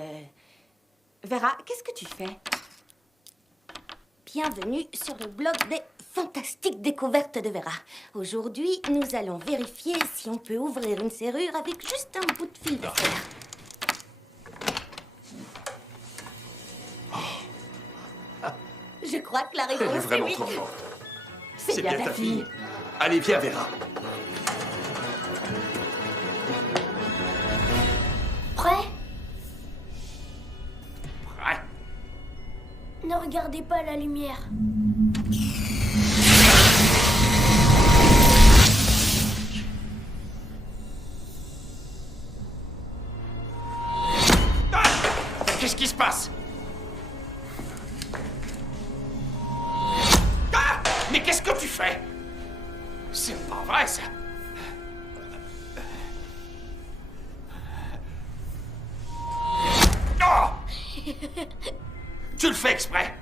Vera, qu'est-ce que tu fais? Bienvenue sur le blog des fantastiques découvertes de Vera. Aujourd'hui, nous allons vérifier si on peut ouvrir une serrure avec juste un bout de fil de fer. Je crois que la Elle est réponse est vraiment oui. trop forte. C'est bien ta fille. Allez, viens, Vera. Prêt? Ouais. Ne regardez pas la lumière. Qu'est-ce qui se passe? Ah! Mais qu'est-ce que tu fais? C'est pas vrai, ça. Oh! Tu le fais exprès?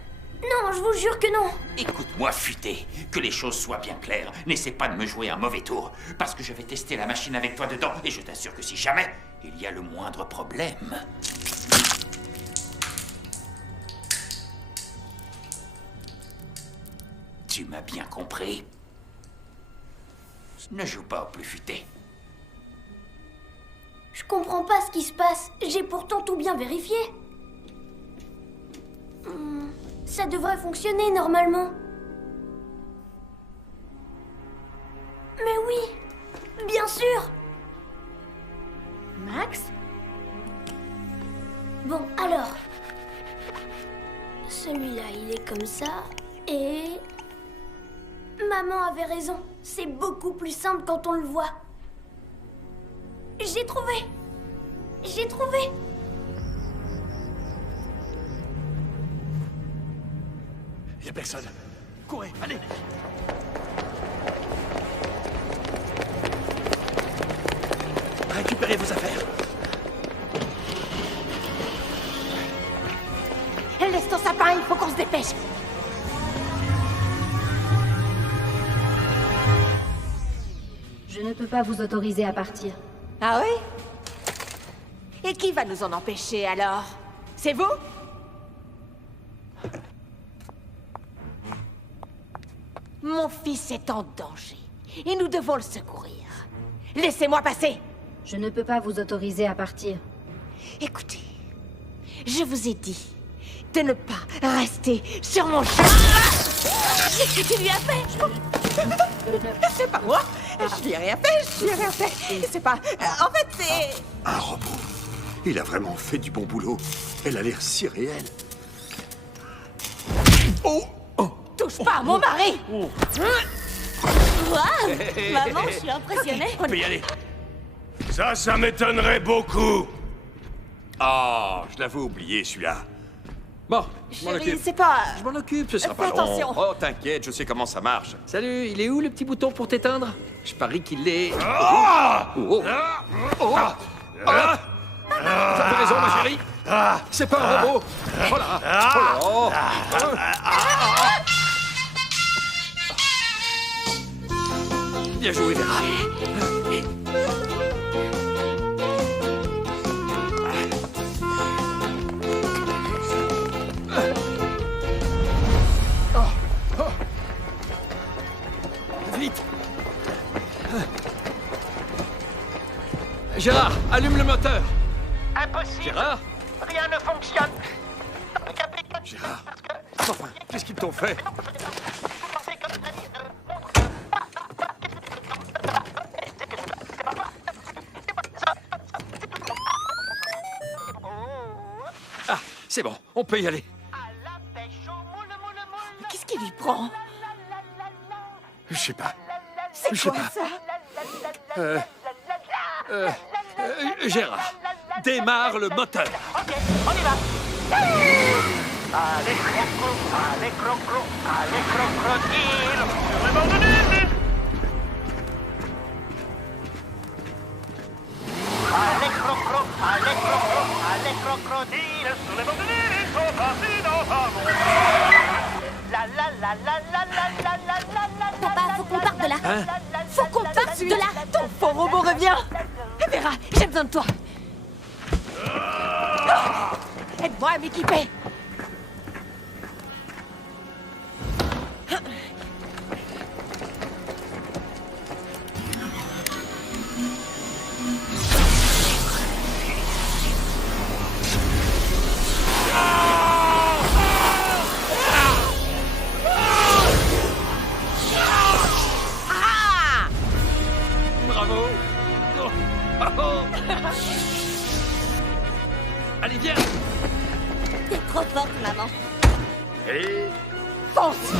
Non, je vous jure que non. Écoute-moi, Futé, que les choses soient bien claires. N'essaie pas de me jouer un mauvais tour, parce que je vais tester la machine avec toi dedans, et je t'assure que si jamais il y a le moindre problème... Tu m'as bien compris. Ne joue pas au plus futé. Je comprends pas ce qui se passe. J'ai pourtant tout bien vérifié. Ça devrait fonctionner normalement. Mais oui, bien sûr. Max? Bon, alors. Celui-là, il est comme ça. Et... Maman avait raison. C'est beaucoup plus simple quand on le voit. J'ai trouvé. J'ai trouvé. Il n'y a personne. Courez, allez. Récupérez vos affaires. Laisse ton sapin, il faut qu'on se dépêche. Je ne peux pas vous autoriser à partir. Ah oui? Et qui va nous en empêcher alors? C'est vous? Mon fils est en danger et nous devons le secourir. Laissez-moi passer. Je ne peux pas vous autoriser à partir. Écoutez, je vous ai dit de ne pas rester sur mon chemin. Qu'est-ce que tu lui as fait? C'est pas moi. Je lui ai rien fait, je lui ai rien fait. C'est pas... En fait, c'est... Un robot. Il a vraiment fait du bon boulot. Elle a l'air si réelle. Oh! Touche pas à mon mari. Waouh! Maman, je suis impressionnée. On peut y aller. Ça m'étonnerait beaucoup. Ah, je l'avais oublié, celui-là. Bon, je m'en Chérie, occupe. c'est pas... Je m'en occupe, ce sera Fais pas long. attention. Oh, t'inquiète, je sais comment ça marche. Salut, il est où le petit bouton pour t'éteindre? Je parie qu'il est... Ah! Oh, oh. Oh. Ah. T'avais raison, ma chérie. C'est pas un robot. Oh là. Oh là. Bien joué, Vera. Vite. Gérard, allume le moteur. Impossible. Gérard. Rien ne fonctionne. Le capitaine Gérard. parce que Enfin, qu'est-ce qu'ils t'ont fait? Ah, c'est bon, on peut y aller. Qu'est-ce qui lui prend? Je sais pas. C'est quoi ça? Gérard, démarre le moteur. Ok, on y va. Allez, allez, crocodile sur le bord de l'île. Allez, crocodile sur le bord de l'île. Ils sont partis dans un monde. La la la la la la la la la la. Papa, faut qu'on parte de là. Hein? Faut qu'on parte de là. Ton faux robot revient. Vera, j'ai besoin de toi. Aide-moi à m'équiper. Bravo. Allez, viens. T'es trop forte, maman. Et... Fonce.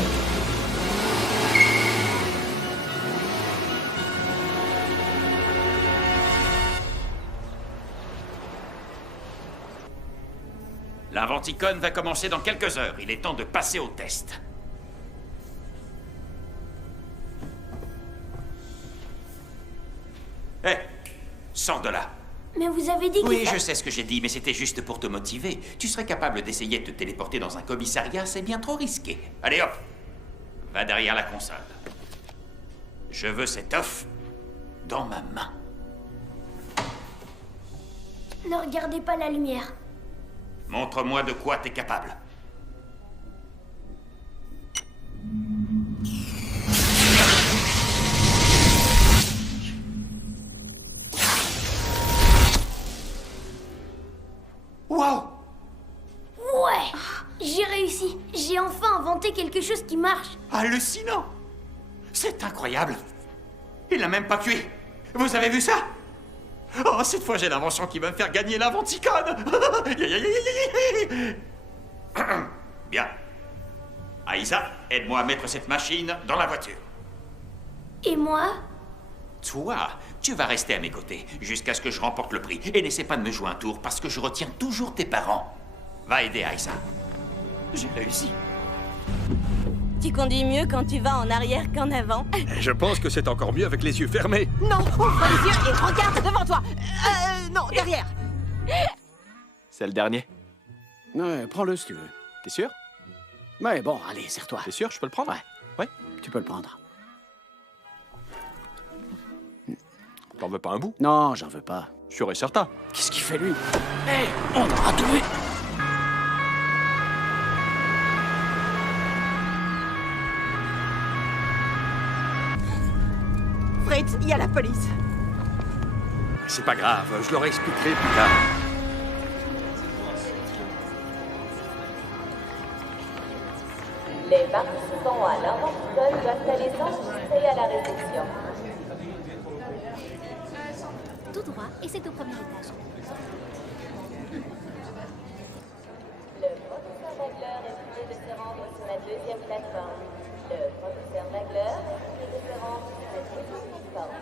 L'Inventicon va commencer dans quelques heures. Il est temps de passer au test. Hé, sors de là. Mais vous avez dit Oui, qu'il je sais ce que j'ai dit, mais c'était juste pour te motiver. Tu serais capable d'essayer de te téléporter dans un commissariat, c'est bien trop risqué. Allez hop, va derrière la console. Je veux cet œuf dans ma main. Ne regardez pas la lumière. Montre-moi de quoi t'es capable. Wow! Ouais, j'ai réussi. J'ai enfin inventé quelque chose qui marche. Hallucinant! C'est incroyable! Il n'a même pas cuit! Vous avez vu ça? Oh, cette fois j'ai l'invention qui va me faire gagner l'Inventicon! Bien. Aïssa, aide-moi à mettre cette machine dans la voiture. Et moi? Toi, tu vas rester à mes côtés jusqu'à ce que je remporte le prix. Et n'essaie pas de me jouer un tour parce que je retiens toujours tes parents. Va aider Aïssa. J'ai réussi. Tu conduis mieux quand tu vas en arrière qu'en avant. Je pense que c'est encore mieux avec les yeux fermés. Non, ouvre les yeux et regarde devant toi. Non, derrière. C'est le dernier. Ouais, prends-le si tu veux. T'es sûr? Ouais, bon, allez, serre-toi. T'es sûr? Je peux le prendre? Ouais, tu peux le prendre. T'en veux pas un bout? Non, j'en veux pas. Sûr et certain. Qu'est-ce qu'il fait, lui? Hé, on aura trouvé. Fritz, il y a la police. C'est pas grave, je leur expliquerai plus tard. Les participants à l'Inventicon doivent aller s'enregistrer à la réception. Tout droit, et c'est au premier étage. Le professeur Wagler est prié de se rendre sur la deuxième plateforme. Le professeur Wagler est prié de se rendre sur la deuxième plateforme.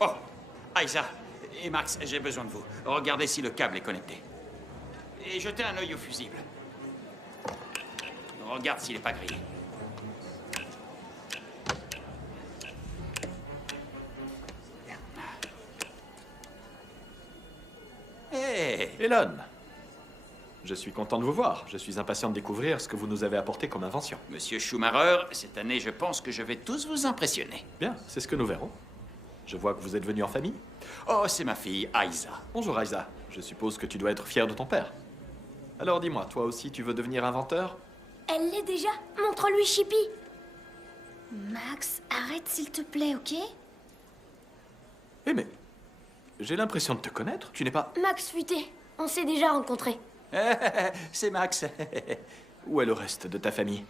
Oh, Aïssa et Max, j'ai besoin de vous. Regardez si le câble est connecté. Et jetez un œil au fusible. Regarde s'il n'est pas grillé. Hé, Elon. Je suis content de vous voir. Je suis impatient de découvrir ce que vous nous avez apporté comme invention. Monsieur Schumacher, cette année, je pense que je vais tous vous impressionner. Bien, c'est ce que nous verrons. Je vois que vous êtes venu en famille. Oh, c'est ma fille, Aïssa. Bonjour, Aïssa. Je suppose que tu dois être fier de ton père. Alors dis-moi, toi aussi, tu veux devenir inventeur? Elle l'est déjà. Montre-lui Chippy. Max, arrête s'il te plaît, ok? Eh mais, j'ai l'impression de te connaître. Tu n'es pas... Max Futé, on s'est déjà rencontrés. C'est Max. Où est le reste de ta famille?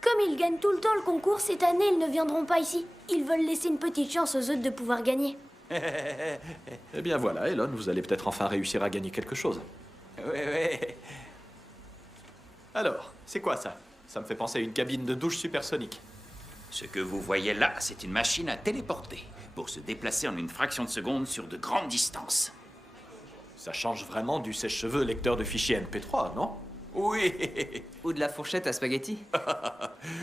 Comme ils gagnent tout le temps le concours, cette année, ils ne viendront pas ici. Ils veulent laisser une petite chance aux autres de pouvoir gagner. Eh bien voilà, Elon, vous allez peut-être enfin réussir à gagner quelque chose. Oui. Alors, c'est quoi ça? Ça me fait penser à une cabine de douche supersonique. Ce que vous voyez là, c'est une machine à téléporter pour se déplacer en une fraction de seconde sur de grandes distances. Ça change vraiment du sèche-cheveux lecteur de fichiers MP3, non? Oui. Ou de la fourchette à spaghetti.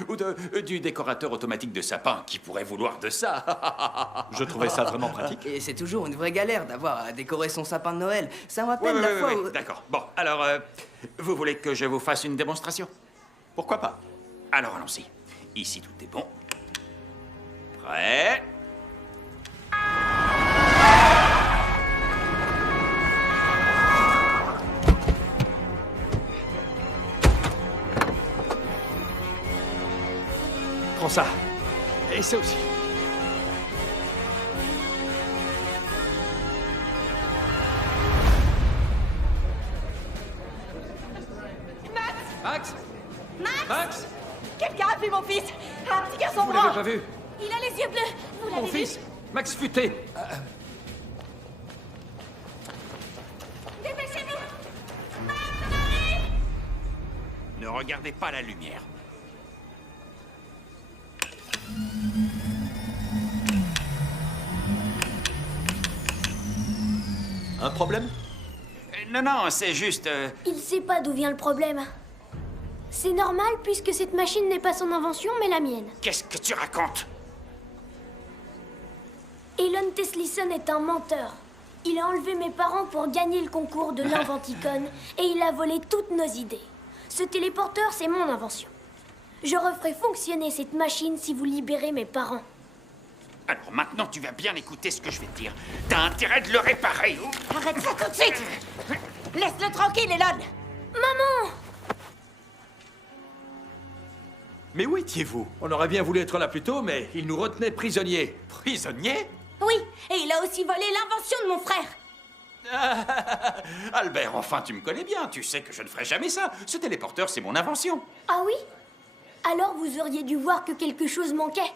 Ou du décorateur automatique de sapin qui pourrait vouloir de ça. Je trouvais ça vraiment pratique. Et c'est toujours une vraie galère d'avoir à décorer son sapin de Noël. Ça me rappelle la fois où... D'accord. Bon, alors, vous voulez que je vous fasse une démonstration? Pourquoi pas? Alors, allons-y. Ici, tout est bon. Prêt? Prends ça. Et ça aussi. Max! Max! Quelqu'un a vu mon fils! Un petit garçon Vous brun! l'avez pas vu? Il a les yeux bleus! Vous l'avez Mon vu? fils! Max Futé! Dépêchez-vous! Ne regardez pas la lumière. Un problème? Non, c'est juste... Il sait pas d'où vient le problème. C'est normal puisque cette machine n'est pas son invention, mais la mienne. Qu'est-ce que tu racontes? Elon Teslisson est un menteur. Il a enlevé mes parents pour gagner le concours de l'Inventicon et il a volé toutes nos idées. Ce téléporteur, c'est mon invention. Je referai fonctionner cette machine si vous libérez mes parents. Alors maintenant, tu vas bien écouter ce que je vais te dire. T'as intérêt de le réparer. Arrête ça tout de suite! Laisse-le tranquille, Elon! Maman! Mais où étiez-vous? On aurait bien voulu être là plus tôt, mais il nous retenait prisonniers. Prisonniers? Oui, et il a aussi volé l'invention de mon frère! Albert, enfin, tu me connais bien. Tu sais que je ne ferai jamais ça. Ce téléporteur, c'est mon invention. Ah oui? Alors vous auriez dû voir que quelque chose manquait.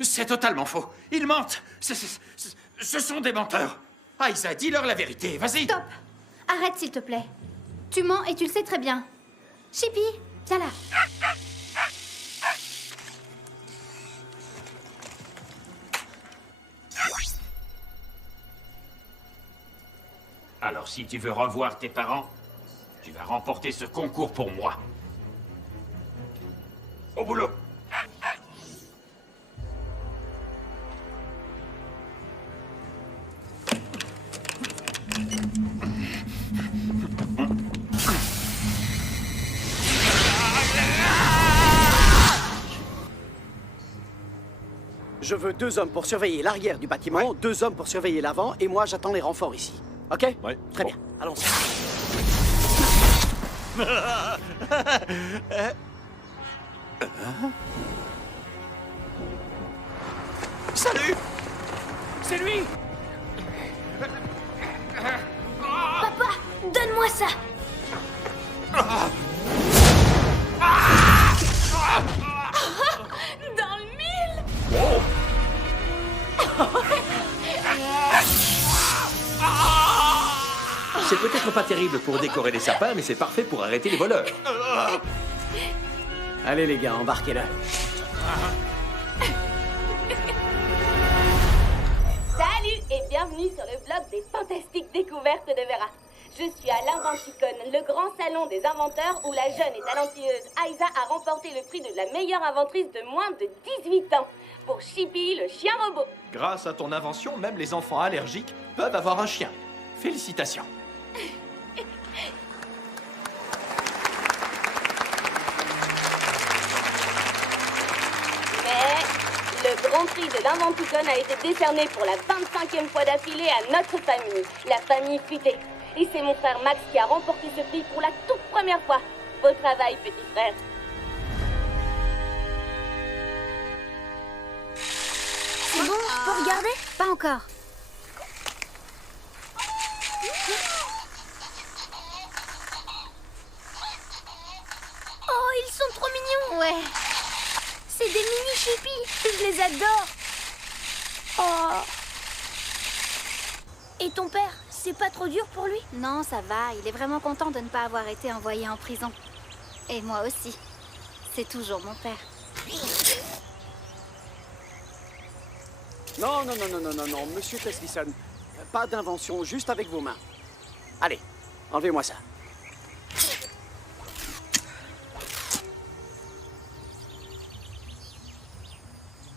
C'est totalement faux. Ils mentent. Ce sont des menteurs. Aïssa, dis-leur la vérité. Vas-y. Stop! Arrête, s'il te plaît. Tu mens et tu le sais très bien. Chippy, viens là. Alors, si tu veux revoir tes parents, tu vas remporter ce concours pour moi. Au boulot. Je veux 2 hommes pour surveiller l'arrière du bâtiment, 2 hommes pour surveiller l'avant, et moi j'attends les renforts ici. Ok? Ouais. Très bien, allons-y. Salut! C'est lui! Papa, donne-moi ça! Dans le mille! C'est peut-être pas terrible pour décorer les sapins, mais c'est parfait pour arrêter les voleurs. Allez les gars, embarquez-le. Salut et bienvenue sur le blog des fantastiques découvertes de Vera. Je suis à l'Inventicon, le grand salon des inventeurs où la jeune et talentueuse Aïssa a remporté le prix de la meilleure inventrice de moins de 18 ans pour Chippy, le chien robot. Grâce à ton invention, même les enfants allergiques peuvent avoir un chien. Félicitations. prix de l'Inventicon a été décerné pour la 25e fois d'affilée à notre famille, la famille Futée. Et c'est mon frère Max qui a remporté ce prix pour la toute première fois. Beau travail, petit frère. C'est bon, je peux regarder? Pas encore. Oh, ils sont trop mignons! Ouais. C'est des mini chippies, je les adore! Oh! Et ton père, c'est pas trop dur pour lui? Non, ça va. Il est vraiment content de ne pas avoir été envoyé en prison. Et moi aussi. C'est toujours mon père. Non, non, non, non, non, non, non, monsieur Teslison. Pas d'invention, juste avec vos mains. Allez, enlevez-moi ça.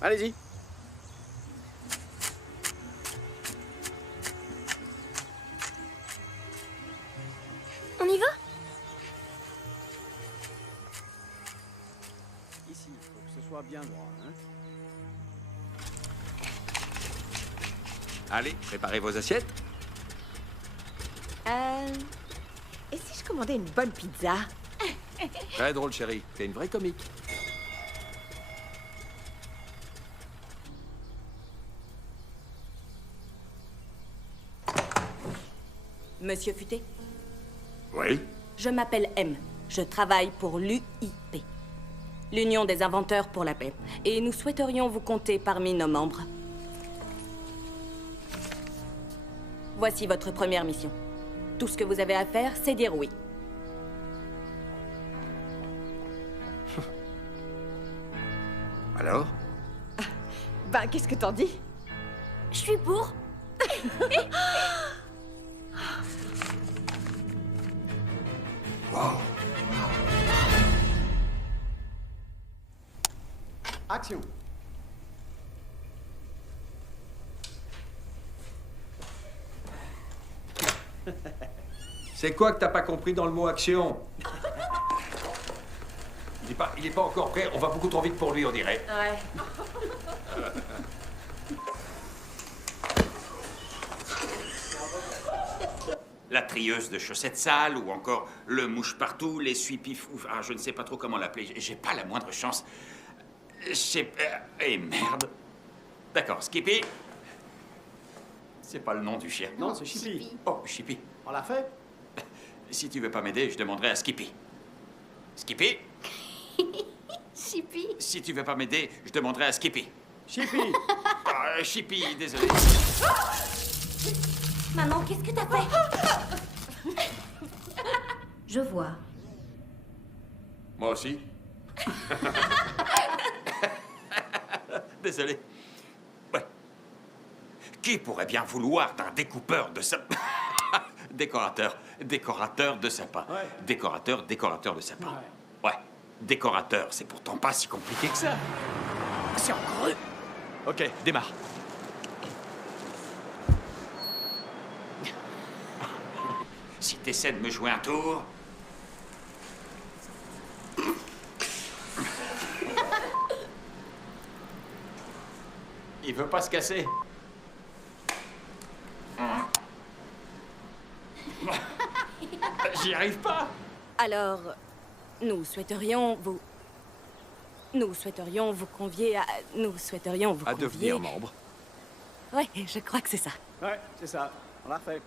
Allez-y. On y va? Ici, il faut que ce soit bien droit, hein. Allez, préparez vos assiettes. Et si je commandais une bonne pizza? Très drôle, chérie. T'es une vraie comique. Monsieur Futé? Oui? Je m'appelle M. Je travaille pour l'UIP, l'Union des inventeurs pour la paix. Et nous souhaiterions vous compter parmi nos membres. Voici votre première mission. Tout ce que vous avez à faire, c'est dire oui. Alors? Ben, qu'est-ce que t'en dis? Je suis pour. Wow. Action. C'est quoi que t'as pas compris dans le mot action? Il est pas encore prêt, on va beaucoup trop vite pour lui, on dirait. Ouais. La trieuse de chaussettes sales, ou encore le mouche-partout, l'essuie-pif... Ah, je ne sais pas trop comment l'appeler, j'ai pas la moindre chance. Eh merde. D'accord, Skippy. C'est pas le nom du chien. Non, c'est Chippy. Oh, Chippy. On l'a fait? Si tu veux pas m'aider, je demanderai à Skippy. Skippy? Chippy. Si tu veux pas m'aider, je demanderai à Skippy. Chippy. Chippy, désolé. Maman, qu'est-ce que t'as fait? Je vois. Moi aussi. Désolé. Ouais. Qui pourrait bien vouloir d'un découpeur de sapin? Décorateur de sapin. Ouais. Décorateur de sapin. Ouais. Décorateur, c'est pourtant pas si compliqué que ça. C'est encore eux. Ok, démarre. Si t'essaies de me jouer un tour... Il veut pas se casser. J'y arrive pas. Alors, nous souhaiterions vous convier à... À devenir membre. Ouais, je crois que c'est ça. Ouais, c'est ça. On l'a refait.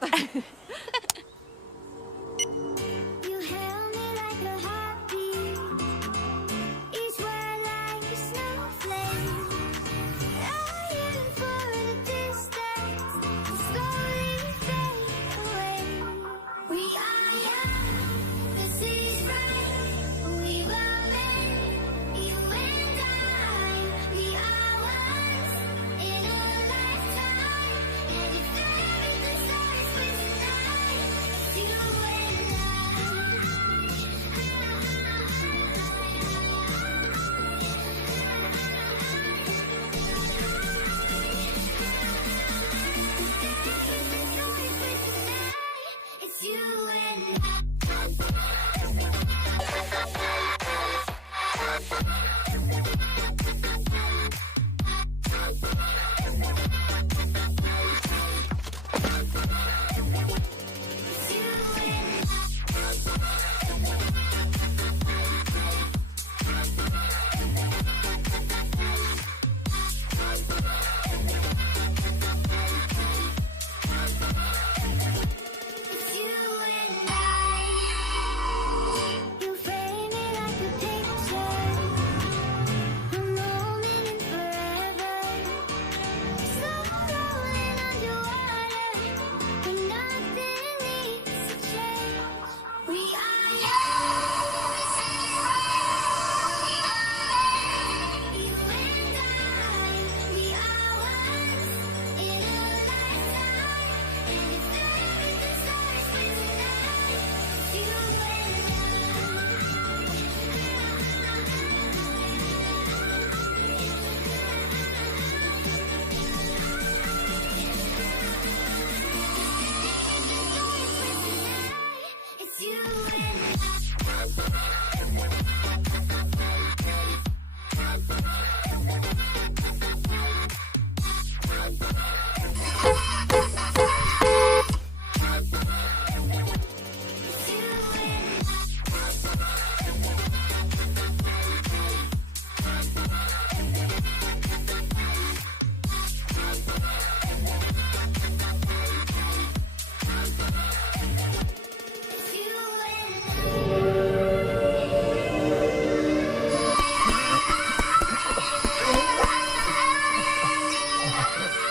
Hein?